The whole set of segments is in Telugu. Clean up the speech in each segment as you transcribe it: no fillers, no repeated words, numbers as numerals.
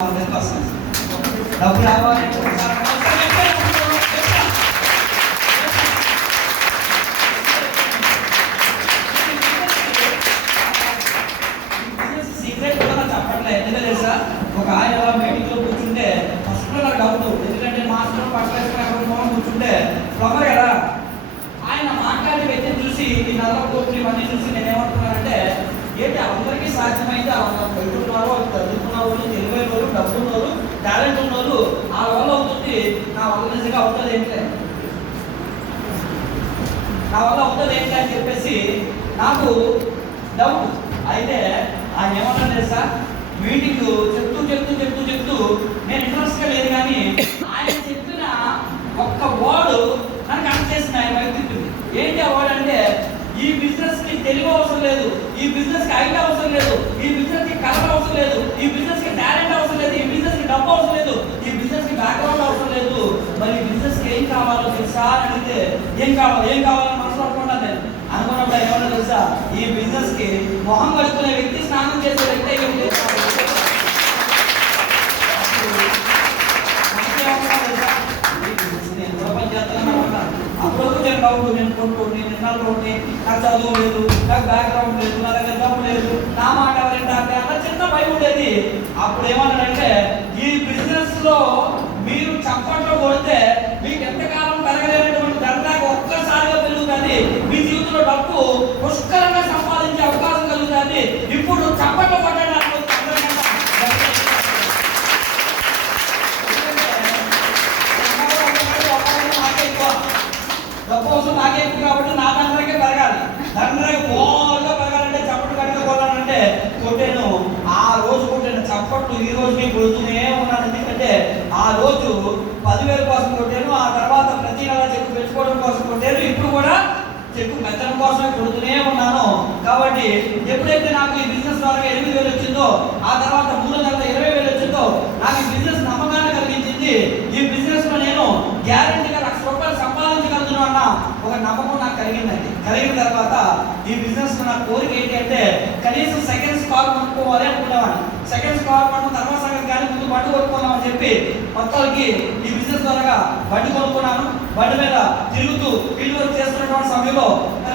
డబ్బు రావాలి సీక్రెట్ కూడా చెప్పట్లే. ఎందుకంటే తెలుసా, ఒక ఆయన మీటింగ్ లో కూర్చుంటే ఫస్ట్ నాకు డౌట్, ఎందుకంటే మాస్టర్ పట్టలేసుకుని అక్కడ ఫోన్ కూర్చుంటే ప్లంబర్ కదా, ఆయన మాట్లాడే వ్యక్తిని చూసి ఈ నల్ల కోట్లు ఇవన్నీ చూసి నేనేమంటున్నానంటే, ఏంటి అందరికీ సాధ్యమైతే బయట ఉన్నారు, వాళ్ళు చదువుకున్న వాళ్ళు, తెలివైన వాళ్ళు, డబ్బు ఉన్నవాళ్ళు, టాలెంట్ ఉన్నవాళ్ళు, ఆ వల్ల అవుతుంది, నా వల్ల నిజంగా అవుతుంది ఏంటి, నా వల్ల అవుతుంది ఏంటి అని చెప్పేసి నాకు డౌట్. అయితే ఆయన ఏమన్నా తెలుసా, మీటింగ్ చెప్తూ నేను ఇంట్రెస్ట్గా లేదు, కానీ ఆయన చెప్పిన ఒక్క వర్డ్ నన్ను కనెక్ట్ చేసింది. ఆయన వైద్యుడు ఏంటి ఆ వర్డ్ అంటే, ఈ బిజినెస్ కి తెలివి అవసరం లేదు, ఈ బిజినెస్ కి ఐడియా అవసరం లేదు, ఈ బిజినెస్ కి కలర్ అవసరం లేదు, ఈ బిజినెస్ కి టాలెంట్ అవసరం లేదు, ఈ బిజినెస్ కి డబ్బు అవసరం లేదు, ఈ బిజినెస్ కి బ్యాక్గ్రౌండ్ అవసరం లేదు, మరి ఈ బిజినెస్ కి ఏం కావాలో తెలుసా అని అడిగితే ఏం కావాలని మనసులో అనుకున్నాను. నేను అనుకున్నప్పుడు ఏమన్నా తెలుసా, ఈ బిజినెస్ కి మొహం కడుక్కునే వ్యక్తి, స్నానం చేసే వ్యక్తి అప్పుడు నేను డౌట్, నేను కొట్టుకోండి, నిన్నోని నాకు చదువు లేదు, నాకు బ్యాక్గ్రౌండ్ లేదు, నా దగ్గర డబ్బు లేదు, నా మాట ఎవరింటే అన్న చిన్న భయం ఉండేది. అప్పుడు ఏమన్నాడంటే, ఈ బిజినెస్ లో మీరు చప్పట్లో కొడితే మీకు ఎంతకాలం పెరగలేనటువంటి ధరలాగా ఒక్కసారిగా పెరుగుతుంది, మీ జీవితంలో డబ్బు పుష్కలంగా సంపాదించే అవకాశం కలుగుతుంది, ఇప్పుడు చప్పట్లో కొట్టడానికి డబ్బు అవసరం నాకే ఎక్కువ కాబట్టి నా దండరకే పెరగాలి, దండరకి బోల్గా పెరగాలంటే చప్పట్లు కట్టగా కొట్టానంటే కొట్టాను. ఆ రోజు కొట్టాను చప్పట్లు, ఈ రోజుకి కొడుతూనే ఉన్నాను. ఎందుకంటే ఆ రోజు 10,000 కోసం కొట్టాను, ఆ తర్వాత ప్రతి నెల చెక్కు పెంచుకోవడం కోసం కొట్టాను, ఇప్పుడు కూడా చెక్కు పెంచడం కోసమే కొడుతూనే ఉన్నాను. కాబట్టి ఎప్పుడైతే నాకు ఈ బిజినెస్ ద్వారా 8,000 వచ్చిందో, ఆ తర్వాత 3 నెలల 20,000 వచ్చిందో, నాకు ఈ బిజినెస్ నమ్మకాన్ని కలిగించింది. ఈ బిజినెస్ లో నేను గ్యారెంటీగా ₹1,00,000 సంపాదించగలుగుతాను అన్న ఒక నమ్మకం నాకు కలిగిందండి. కలిగిన తర్వాత ఈ బిజినెస్ లో నా కోరిక ఏంటి అంటే, కనీసం సెకండ్స్ కార్ కొనుక్కోవాలి అనుకునేవాడిని. సెకండ్స్ కార్ కొన్న తర్వాత సంగతి కానీ ముందు బండి కొనుక్కుందాం అని చెప్పి మొత్తానికి ఈ బిజినెస్ ద్వారా బండి కొనుక్కున్నాను. బండి మీద తిరుగుతూ ఫీల్డ్ వర్క్ చేస్తున్నటువంటి సమయంలో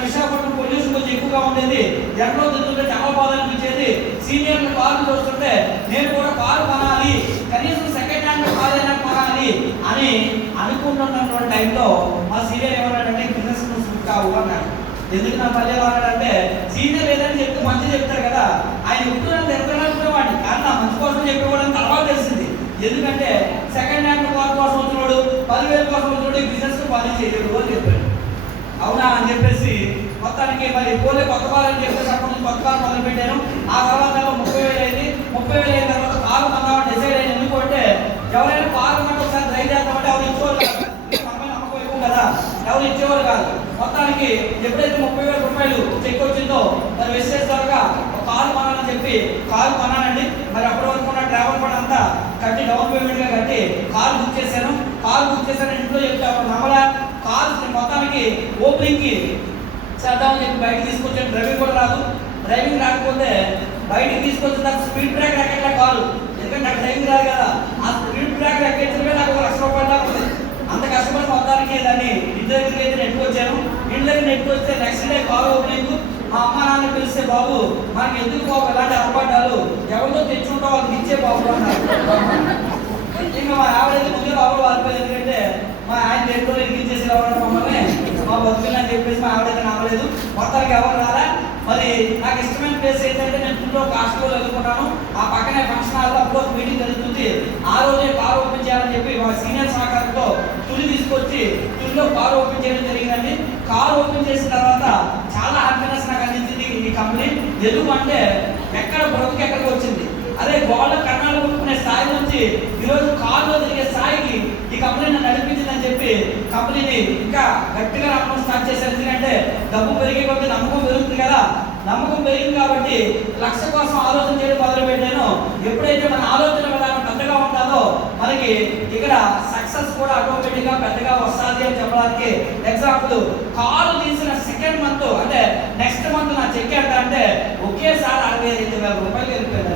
విశాఖపట్నం పొల్యూషన్ కొంచెం ఎక్కువగా ఉండేది, ఎండలో తిరుగుతుంటే చాలా బాధ అనిపించేది. సీనియర్లు కార్లు చూస్తుంటే నేను కూడా కారు కొనాలి, కనీసం సెకండ్ హ్యాండ్ కార్ అయినా కొనాలి అని అనుకుంటున్నటువంటి టైంలో మా సీనియర్ ఏమన్నాడంటే, బిజినెస్ నువ్వు సూట్ కావు అన్నాడు. ఎందుకు నా పల్లె అన్నాడంటే, సీనియర్ ఏదని చెప్తే మంచి చెప్తారు కదా, ఆయన ఎప్పుడు నన్ను తిరగడానుకునేవాడిని, కానీ నా మంచి కోసం చెప్పేవాడని తర్వాత తెలిసింది. ఎందుకంటే సెకండ్ హ్యాండ్ కార్ కోసం వచ్చినోడు, 10,000 కోసం వచ్చినోడు ఈ బిజినెస్ పని చేయలేడు అని చెప్పాడు. అవునా అని చెప్పేసి మొత్తానికి మరి పోలే కొత్త కారు అని చెప్పేసి అప్పటి నుంచి కొత్త కారు మొదలు పెట్టాను. ఆ తర్వాత 30,000 అయింది. 30,000 అయిన తర్వాత కారు కొన్నామని డిసైడ్ అయ్యాను. ఎందుకంటే ఎవరైనా కారు కొన్నట్టు ఒకసారి డ్రైవ్ చేద్దామంటే ఎవరు ఇచ్చేవారు కాదు, మనమే నమ్మకం ఎక్కువ కదా, ఎవరు ఇచ్చేవారు కాదు. మొత్తానికి ఎప్పుడైతే 30,000 రూపాయలు చెక్ వచ్చిందో మరి వెస్టేజ్ ద్వారా కారు కొనాలని చెప్పి కారు కొన్నానండి. మరి అప్పటి వరకు ఉన్న ట్రావెల్ ఫండ్ అంతా కట్టి డౌన్ పేమెంట్ గా కట్టి కారు బుక్ చేశాను. ఇంట్లో చెప్తే అప్పుడు నమ్మలా. కారు మొత్తానికి ఓపెనింగ్ కి చేద్దామని చెప్పి బయటకు తీసుకొచ్చాను. డ్రైవింగ్ రాకపోతే బయటికి తీసుకొచ్చిన నాకు స్పీడ్ బ్రేక్ రాకెట్లా కారు, ఎందుకంటే నాకు డ్రైవింగ్ రాదు కదా, ఆ స్పీడ్ బ్రేక్ రాకెట్లమే నాకు ₹1,00,000 దాకా ఉంది. అంత కష్టపడి మొత్తానికి దాన్ని ఇంటి దగ్గరికి అయితే నెట్టుకొచ్చాను. ఇంటి దగ్గర నెట్టుకొస్తే నెక్స్ట్ డే కారు ఓపెనింగ్. మా అమ్మ నాన్న పిలిస్తే, బాబు మనకి ఎందుకు బాబు ఎలాంటి అలవాటాలు, ఎవరితో తెచ్చుకుంటావు వాళ్ళకి ఇచ్చే బాబు అన్నారు. ఇంకా మా ఆవిడైతే ముందు బాబు వారిపోయింది, ఎందుకంటే మా ఆయన ఎప్పుడో ఎక్కించేసి రావడం మమ్మల్ని మా బతుకులు అని చెప్పేసి మా ఆవిడైతే నమ్మలేదు. మొత్తానికి ఎవరు రాలా. మరి నాకు ఇష్టమైన ప్లేస్ ఏంటంటే, నేను తుల్లో ఒక హాస్టల్లో చదువుకున్నాను, ఆ పక్కనే ఫంక్షన్ హాల్లో అప్పుడు ఒక మీటింగ్ జరుగుతుంది. ఆ రోజే కారు ఓపెన్ చేయాలని చెప్పి మా సీనియర్ సహకారంతో తులి తీసుకొచ్చి తుల్లో కారు ఓపెన్ చేయడం జరిగిందండి. కారు ఓపెన్ చేసిన తర్వాత చాలా హ్యాపీనెస్ నాకు అందించింది ఈ కంపెనీ. ఎందుకంటే ఎక్కడ బ్రతుకు ఎక్కడికి వచ్చింది, అదే గోళ్ళ కన్నాలు కొనుక్కునే స్థాయి నుంచి ఈరోజు కారులో తిరిగే స్థాయికి ఈ కంపెనీ నన్ను నడిపించిందని చెప్పి కంపెనీని ఇంకా గట్టిగా నమ్మకం స్టార్ట్ చేశారు. ఎందుకంటే డబ్బు పెరిగే కొద్ది నమ్మకం పెరుగుతుంది కదా, నమ్మకం పెరిగింది కాబట్టి లక్ష్య కోసం ఆలోచన చేయడం మొదలు పెట్టాను. ఎప్పుడైతే మన ఆలోచన విధానం పెద్దగా ఉంటుందో మనకి ఇక్కడ సక్సెస్ కూడా ఆటోమేటిక్ గా పెద్దగా వస్తుంది అని చెప్పడానికి ఎగ్జాంపుల్, కారు తీసిన సెకండ్ మంత్ అంటే నెక్స్ట్ మంత్ నా చెక్ ఎంత అంటే ఒకేసారి ₹65,000 వెళ్ళిపోయింది.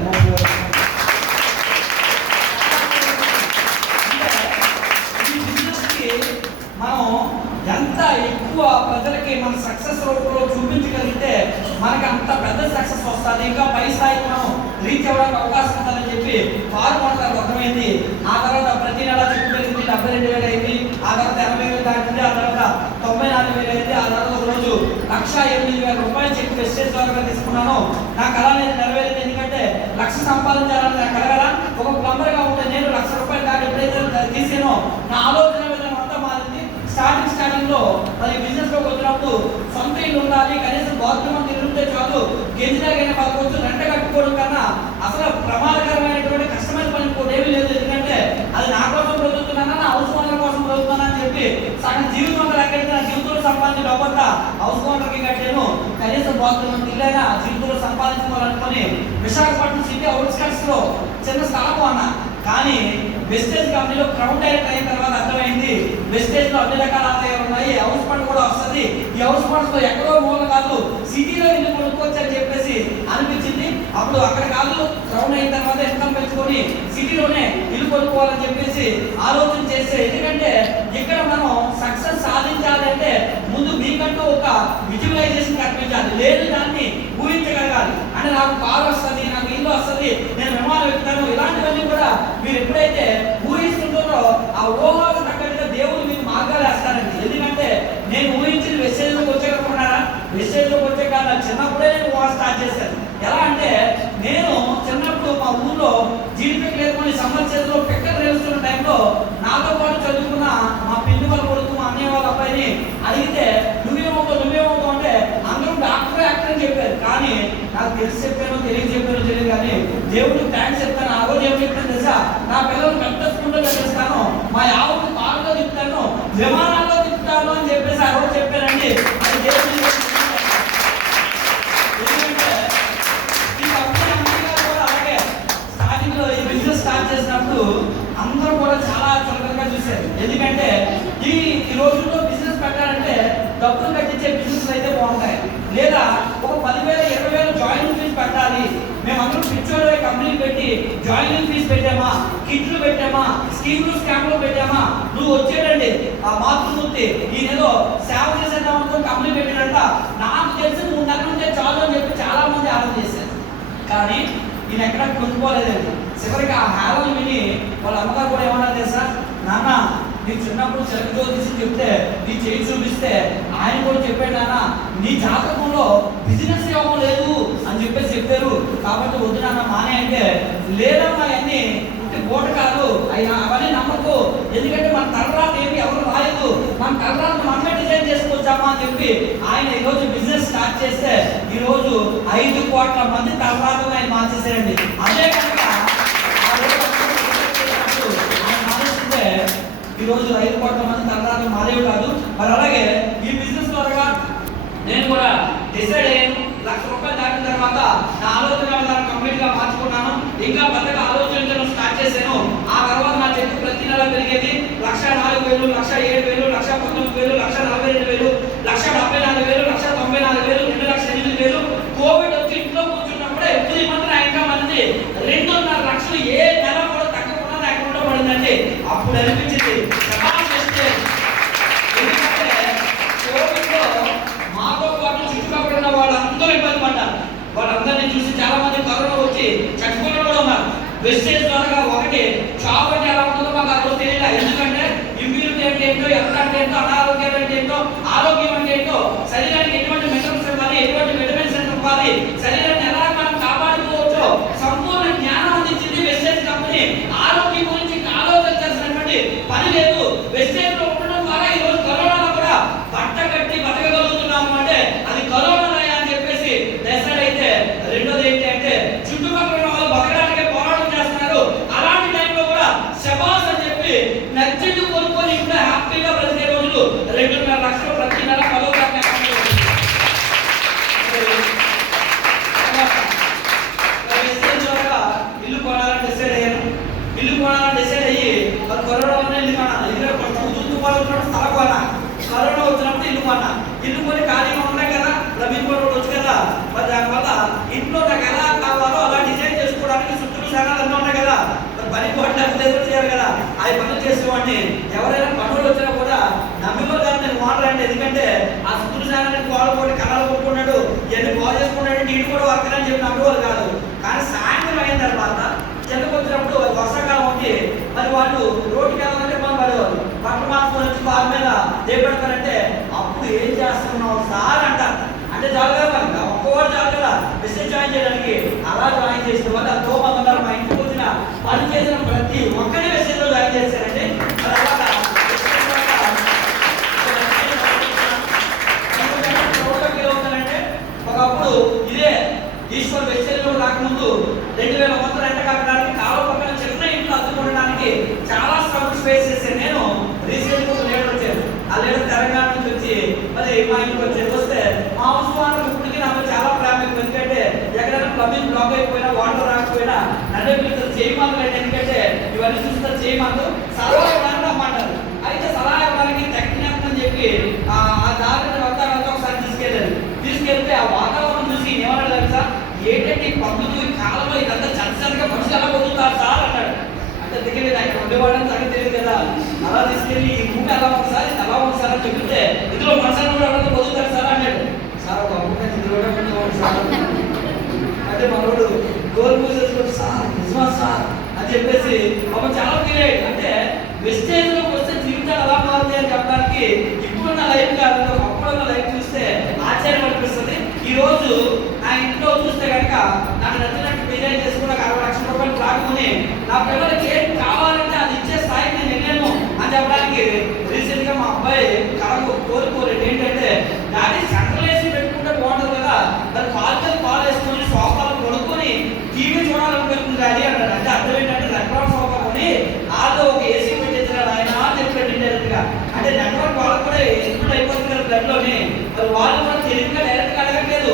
కారు కొనడానికి అర్థమైంది. ఆ తర్వాత ప్రతి నెల చెక్కు పెరిగింది, 72,000 అయింది. ఆ తర్వాత 80,000 దాటింది. ఆ తర్వాత 94,000 అయింది. ఆ తర్వాత ఒక రోజు 1,08,000 రూపాయలు చెక్కు వెస్టేజ్ ద్వారా తీసుకున్నాను. నా కళ నేను నెరవేరింది. ఎందుకంటే 1,00,000 సంపాదించాలని నా కళ కదా. ఒక ప్లంబర్గా ఉంటే నేను 1,00,000 రూపాయలు దాటి ఎప్పుడైతే తీసానో నా ఆలోచన విధానం అంతా మారింది. స్టార్టింగ్ లో మరి బిజినెస్ లోకి వచ్చినప్పుడు సొంత ఇల్లు ఉండాలి, కనీసం బాత్రూమ్ ఇల్లు ఉంటే చాలు, గెంజిలాగైనా పడుకోవచ్చు, రెంట కట్టుకోవడం కన్నా అసలు ప్రమాదకరమైనటువంటి కష్టమైన పని ఇంకోటి ఏమీ లేదు. ఎందుకంటే అది నా కోసం బ్రతుకుతున్నానా, నా హౌస్ ఓనర్ కోసం బ్రతుకుతున్నా అని చెప్పి సగం జీవితం ఎక్కడైతే నా జీవితంలో సంపాదించిన డబ్బంతా హౌస్ ఓనర్కి కట్టాను. కనీసం బాత్రూమ్ ఇల్లైనా జీవితంలో సంపాదించుకోవాలనుకుని విశాఖపట్నం సిటీ అవుట్స్కట్స్ లో చిన్న స్థలం అన్నా. కానీ వెస్టేజ్ కంపెనీలో క్రౌడ్ డైరెక్ట్ అయిన తర్వాత అర్థమైంది, వెస్టేజ్ లో అన్ని రకాల ఆదాయాలు ఉన్నాయి, హౌస్ ఫండ్ కూడా వస్తుంది. ఈ హౌస్ ఫండ్స్ లో ఎక్కడో మూల కాదు, సిటీలో ఇల్లు కొనుక్కోవచ్చు అని చెప్పేసి అనిపించింది. అప్పుడు అక్కడ కాదు, క్రౌడ్ అయిన తర్వాత ఇన్కమ్ పెంచుకొని సిటీలోనే ఇల్లు కొనుక్కోవాలని చెప్పేసి ఆలోచన చేస్తే, ఎందుకంటే ఇక్కడ మనం సక్సెస్ సాధించాలి అంటే ముందు మీకంటూ ఒక విజువలైజేషన్ కనిపించాలి, లేదు దాన్ని ఊహించగలగాలి. అంటే నాకు కారు వస్తుంది, నాకు ఇల్లు వస్తుంది, నేను విమానం ఎక్కుతాను, ఇలాంటివన్నీ కూడా మీరు ఎప్పుడైతే ఊహిస్తుంటారో ఆ ఊహకు తగ్గట్టుగా దేవుడు మీకు మార్గాలు వేస్తారండి. ఎందుకంటే నేను ఊహించిన వెస్టేజ్లోకి వచ్చేటప్పుడున్నారా, వెస్టేజ్లోకి వచ్చే కాదు, చిన్నప్పుడే నేను ఊహ స్టార్ట్ చేశాను. ఎలా అంటే నేను చిన్నప్పుడు మా ఊళ్ళో జీడిపెట్టి లేకుండా సమ్మర్ చేతిలో పిక్కలు రేస్తున్న టైంలో నాతో పాటు చదువుకున్న మా పిన్ని వాళ్ళ కొడుకు, మా అన్నయ్య వాళ్ళ అబ్బాయిని అడిగితే నువ్వేమవుతావు అంటే అందరూ డాక్టర్, యాక్టర్ అని చెప్పారు. కానీ నాకు తెలిసి చెప్పాను తెలియదు కానీ దేవుడు థ్యాంక్స్ చెప్తాను. ఆ రోజు ఏం చెప్తాను తెలుసా, నా పిల్లలు పెద్ద స్కూల్లో చదివిస్తాను, మా యావును కారులో తిప్పుతాను, విమానాల్లో తిప్పుతాను అని చెప్పేసి ఆ రోజు చెప్పానండి. అది దేవుడు. ఎందుకంటే ఈ కంపెనీ అమెరికా కూడా అలాగే స్టార్టింగ్ లో ఈ బిజినెస్ స్టార్ట్ చేసినప్పుడు అందరూ కూడా చాలా చులకనగా చూశారు. ఎందుకంటే ఈ రోజుల్లో బిజినెస్ పెట్టాలంటే డబ్బులు కట్టించే బిజినెస్ అయితే బాగుంటాయి, లేదా ఒక 10,000 20,000 జాయినింగ్ ఫీజు పెట్టాలి. మేమందరూ పిచ్చోడు కంపెనీ పెట్టి జాయినింగ్ ఫీజు పెట్టామా, కిట్లు పెట్టామా, స్కీమ్లు స్కామ్లు పెట్టామా, నువ్వు వచ్చేటండి ఆ మాతృమూర్తి ఈయనేదో సేవ చేసేద్దామంతో కంపెనీ పెట్టినట్ట నాకు తెలిసి 3 నెలల నుంచే చాలు అని చెప్పి చాలా మంది ఆలోచన చేశారు. కానీ ఈయన ఎక్కడ కొనుక్కోలేదండి. చివరికి ఆ హేళన విని వాళ్ళ అమ్మగారు కూడా ఏమన్నా తెలుసా, నాన్న నీకు చిన్నప్పుడు చెరకు జ్యోతిషి చెప్తే నీ చేయి చూపిస్తే ఆయన కూడా చెప్పాడు, నాన్న నీ జాతకంలో బిజినెస్ యోగం లేదు అని చెప్పేసి చెప్పారు, కాబట్టి వద్దు నాన్న మానే అంటే, లేదమ్మా అన్ని ఉంటే బోట కాదు అయినా అవన్నీ నమ్మకు, ఎందుకంటే మన తలరాత ఏమి ఎవరు రాయదు, మన తలరాత మనమే డిజైన్ చేసుకోవచ్చామా అని చెప్పి ఆయన ఈరోజు బిజినెస్ స్టార్ట్ చేస్తే ఈరోజు 5 కోట్ల మంది తలరాతలు ఆయన మార్చేసారండి. అదే కనుక ఈరోజు 5 కోట్ల మంది తలరాతలు మారేవి కాదు. మరి అలాగే ఈ బిజినెస్ ద్వారా నేను కూడా డిసైడ్ అయ్యాను. 1,00,000 రూపాయలు దాటిన తర్వాత నా ఆలోచన విధానం కంప్లీట్ గా మార్చుకున్నాను. ఇంకా పెద్దగా ఆలోచించడం స్టార్ట్ చేశాను. ఆ తర్వాత నా చెట్టు ప్రతి నెల పెరిగేది. 1,04,000, 1,07,000, 1,19,000, 1,42,000, 1,74,000, 1,94,000, 2,08,000. కోవిడ్ వచ్చి ఇంట్లో కూర్చున్నప్పుడే ఎప్పుడు మంది నా ఇంకా మంది 2.5 లక్షలు ఏ నెల కూడా తగ్గకుండా నా అకౌంట్లో పడిందండి. అప్పుడు అనిపించింది ఎందుకంటే కోవిడ్ లో మాతో పాటు చుట్టుపక్కల ఉన్న వాళ్ళందరూ ఇబ్బంది పడ్డారు. వాళ్ళందరినీ చూసి చాలా మంది కరోనా వచ్చి చచ్చిపోయిన కూడా ఉన్నారు. వెస్టేజ్ ద్వారా ఒకటి చావు అంటే ఎలా ఉంటుందో మాకు ఆ రోజు తెలియదు. ఎందుకంటే ఇమ్యూనిటీ అంటే ఏంటో, ఎంత అంటే ఏంటో, అనారోగ్యం అంటే ఏంటో, ఆరోగ్యం అంటే ఏంటో, శరీరానికి ఎటువంటి మినరల్స్ ఇవ్వాలి, ఎటువంటి విటమిన్స్ ఇవ్వాలి, శరీరాన్ని ఎలా మనం కాపాడుకోవచ్చో సంపూర్ణ జ్ఞానం అందించింది వెస్టేజ్ కంపెనీ. ఆరోగ్యం గురించి ఆలోచించాల్సినటువంటి పని లేదు. వెస్టేజ్ లో ఉండడం ద్వారా ఈ రోజు కరోనాలో కూడా బట్ట కట్టి బతకగలుగుతున్నాము అంటే అది కరోనా అని చెప్పేసి డిసైడ్ అయితే. రెండోది ఏంటి అంటే చుట్టుపక్కల వాళ్ళు బతకడానికి పోరాటం చేస్తున్నారు. అలాంటి టైంలో కూడా శబాస్ అని చెప్పి నచ్చింది కొనుక్కొని ఇప్పుడు హ్యాపీగా బ్రతికే రోజులు 2.5 లక్షలు ప్రతి నెల ఇల్లు కొనాలని డిసైడ్ అయ్యాను. ఇల్లు కొనాలని డిసైడ్ అయ్యి మరి కరోనా వల్ల ఇల్లు కొన్నా. ఇల్లు వచ్చినప్పుడు స్థలం కొన్నా, కరోనా వచ్చినప్పుడు ఇల్లు కొన్నా. ఇల్లు కొని ఖాళీగా ఉన్నాయి కదా, లభించుకోవడం వచ్చు కదా, మరి దానివల్ల ఇంట్లో నాకు ఎలా కావాలో అలా డిజైన్ చేసుకోవడానికి చుట్టూ సగాలు అన్నీ ఉన్నాయి కదా, మరి పని కొట్టలేదు చేయాలి కదా, అవి పనులు చేసేవాడిని. ఎవరైనా పనులు వచ్చినా కూడా నమ్మిలో కానీ నేను వాడరండి. ఎందుకంటే ఆ చుట్టూ సగానికి వాళ్ళు కూడా కళలు కొట్టుకున్నాడు, ఇవన్నీ బాగు చేసుకున్నాడు, నీటి కూడా వర్క్ అని చెప్పి నమ్మేవాళ్ళు కాదు. కానీ సాయంత్రం అయిన తర్వాత కిందకు వచ్చినప్పుడు వర్షాకాలం వచ్చి మరి వాళ్ళు రోడ్డుకి వెళ్ళాలంటే మనం పడేవాళ్ళు బట్టలు మార్చుకొని వచ్చి కారు మీద దేపెడతారంటే అప్పుడు ఏం చేస్తున్నావు సార్ అంటారు. అంటే చాలు కదా మరి ఒక్కవాడు చాలు కదా మెసేజ్ జాయిన్ చేయడానికి. అలా జాయిన్ చేసిన వాళ్ళు ఎంతో మంది ఉన్నారు. మా ఇంటికి వచ్చిన పని చేసిన ప్రతి ఒక్కరి మెసేజ్లో జాయిన్ చేశారండి. ఒకప్పుడు ఇదే ఈశ్వర్ వెస్టేజ్లో రాకముందు 2000 రెంట కట్టడానికి కాలువ పక్కన చిన్న ఇంట్లో అద్దుకోవడానికి చాలా స్ట్రగుల్స్ ఫేస్ చేశాను. నేను రీసెంట్గా ఒక లీడర్ వచ్చాను. ఆ లీడర్ తెలంగాణ నుంచి వచ్చి మరి మా ఇంటికి వస్తే మా హౌస్ ఓనర్ ఇప్పటికీ నాకు చాలా ప్రేమ. ఎందుకంటే ఎక్కడైనా ప్లంబింగ్ బ్లాక్ అయిపోయినా వాటర్ రాకపోయినా నన్నే పిలుస్తారు చేయమంటారు. ఎందుకంటే ఇవన్నీ చూస్తారు చేయమంటారు సలహా ఇవ్వడానికి అమ్మంటారు. అయితే సలహా ఇవ్వడానికి తగ్గినని చెప్పి ఆ దారిని వద్ద ఒకసారి తీసుకెళ్తే ఆ వాతావరణం చూసి ఏమన్నాడు తెలుసా, ఏంటంటే పద్ధతి కాలంలో ఇదంతా చచ్చగా మనుషులు ఎలా పొందుతారు సార్ అన్నాడు. అంటే దగ్గర ఆయన ఉండేవాడని సంగతి తెలియదు కదా. అలా తీసుకెళ్ళి ఈ భూమి ఎలా ఉంది సార్ ఎలా ఉంది సార్ అని చెప్తే ఇందులో మనుషులు కూడా ఎవరైనా పొందుతారు సార్ అన్నాడు. సార్ ఒక అమ్మాయి ఇందులో సార్ అంటే మనోడు గోల్ మూసేసుకొని సార్ నిజమా సార్ అని చెప్పేసి అప్పుడు చాలా ఫీల్ అయ్యాడు. అంటే వెస్టేజ్లోకి వస్తే జీవితాలు ఎలా మారుతాయి అని చెప్పడానికి ఇప్పుడున్న లైఫ్ కాదు అప్పుడున్న లైఫ్ చూస్తే ఆశ్చర్యం అనిపిస్తుంది. ఈ రోజు నా ఇంట్లో చూస్తే కనుక నాకు నచ్చినట్టు డిజైన్ చేసుకుని 60 లక్షల రూపాయలు రాకుని నా పిల్లలకి ఏం కావాలంటే అది ఇచ్చే స్థాయికి నేను వెళ్ళాను అని చెప్పడానికి రీసెంట్ గా మా అబ్బాయి కళకు కోరుకోలేదు. ఏంటంటే దాన్ని సెంట్రల్ ఏసీ పెట్టుకుంటే బాగుంటుంది కదా, దాని పాలు వేసుకొని సోఫాలు కొనుక్కొని టీవీ చూడాలనుకుంటుంది అది అన్నాడు. అంటే అర్థం ఏంటంటే నెట్వర్క్ సోఫా కొని ఆలో ఒక ఏసీ పెట్టేసాడు ఆయన అని చెప్పాడు ఇండైరెక్ట్ గా. అంటే నెట్వర్క్ వాళ్ళకి కూడా ఎప్పుడు అయిపోతుంది కదా బ్లడ్ లోని. మరి వాళ్ళు కూడా తెలివిగా డైరెక్ట్ గా అడగట్లేదు,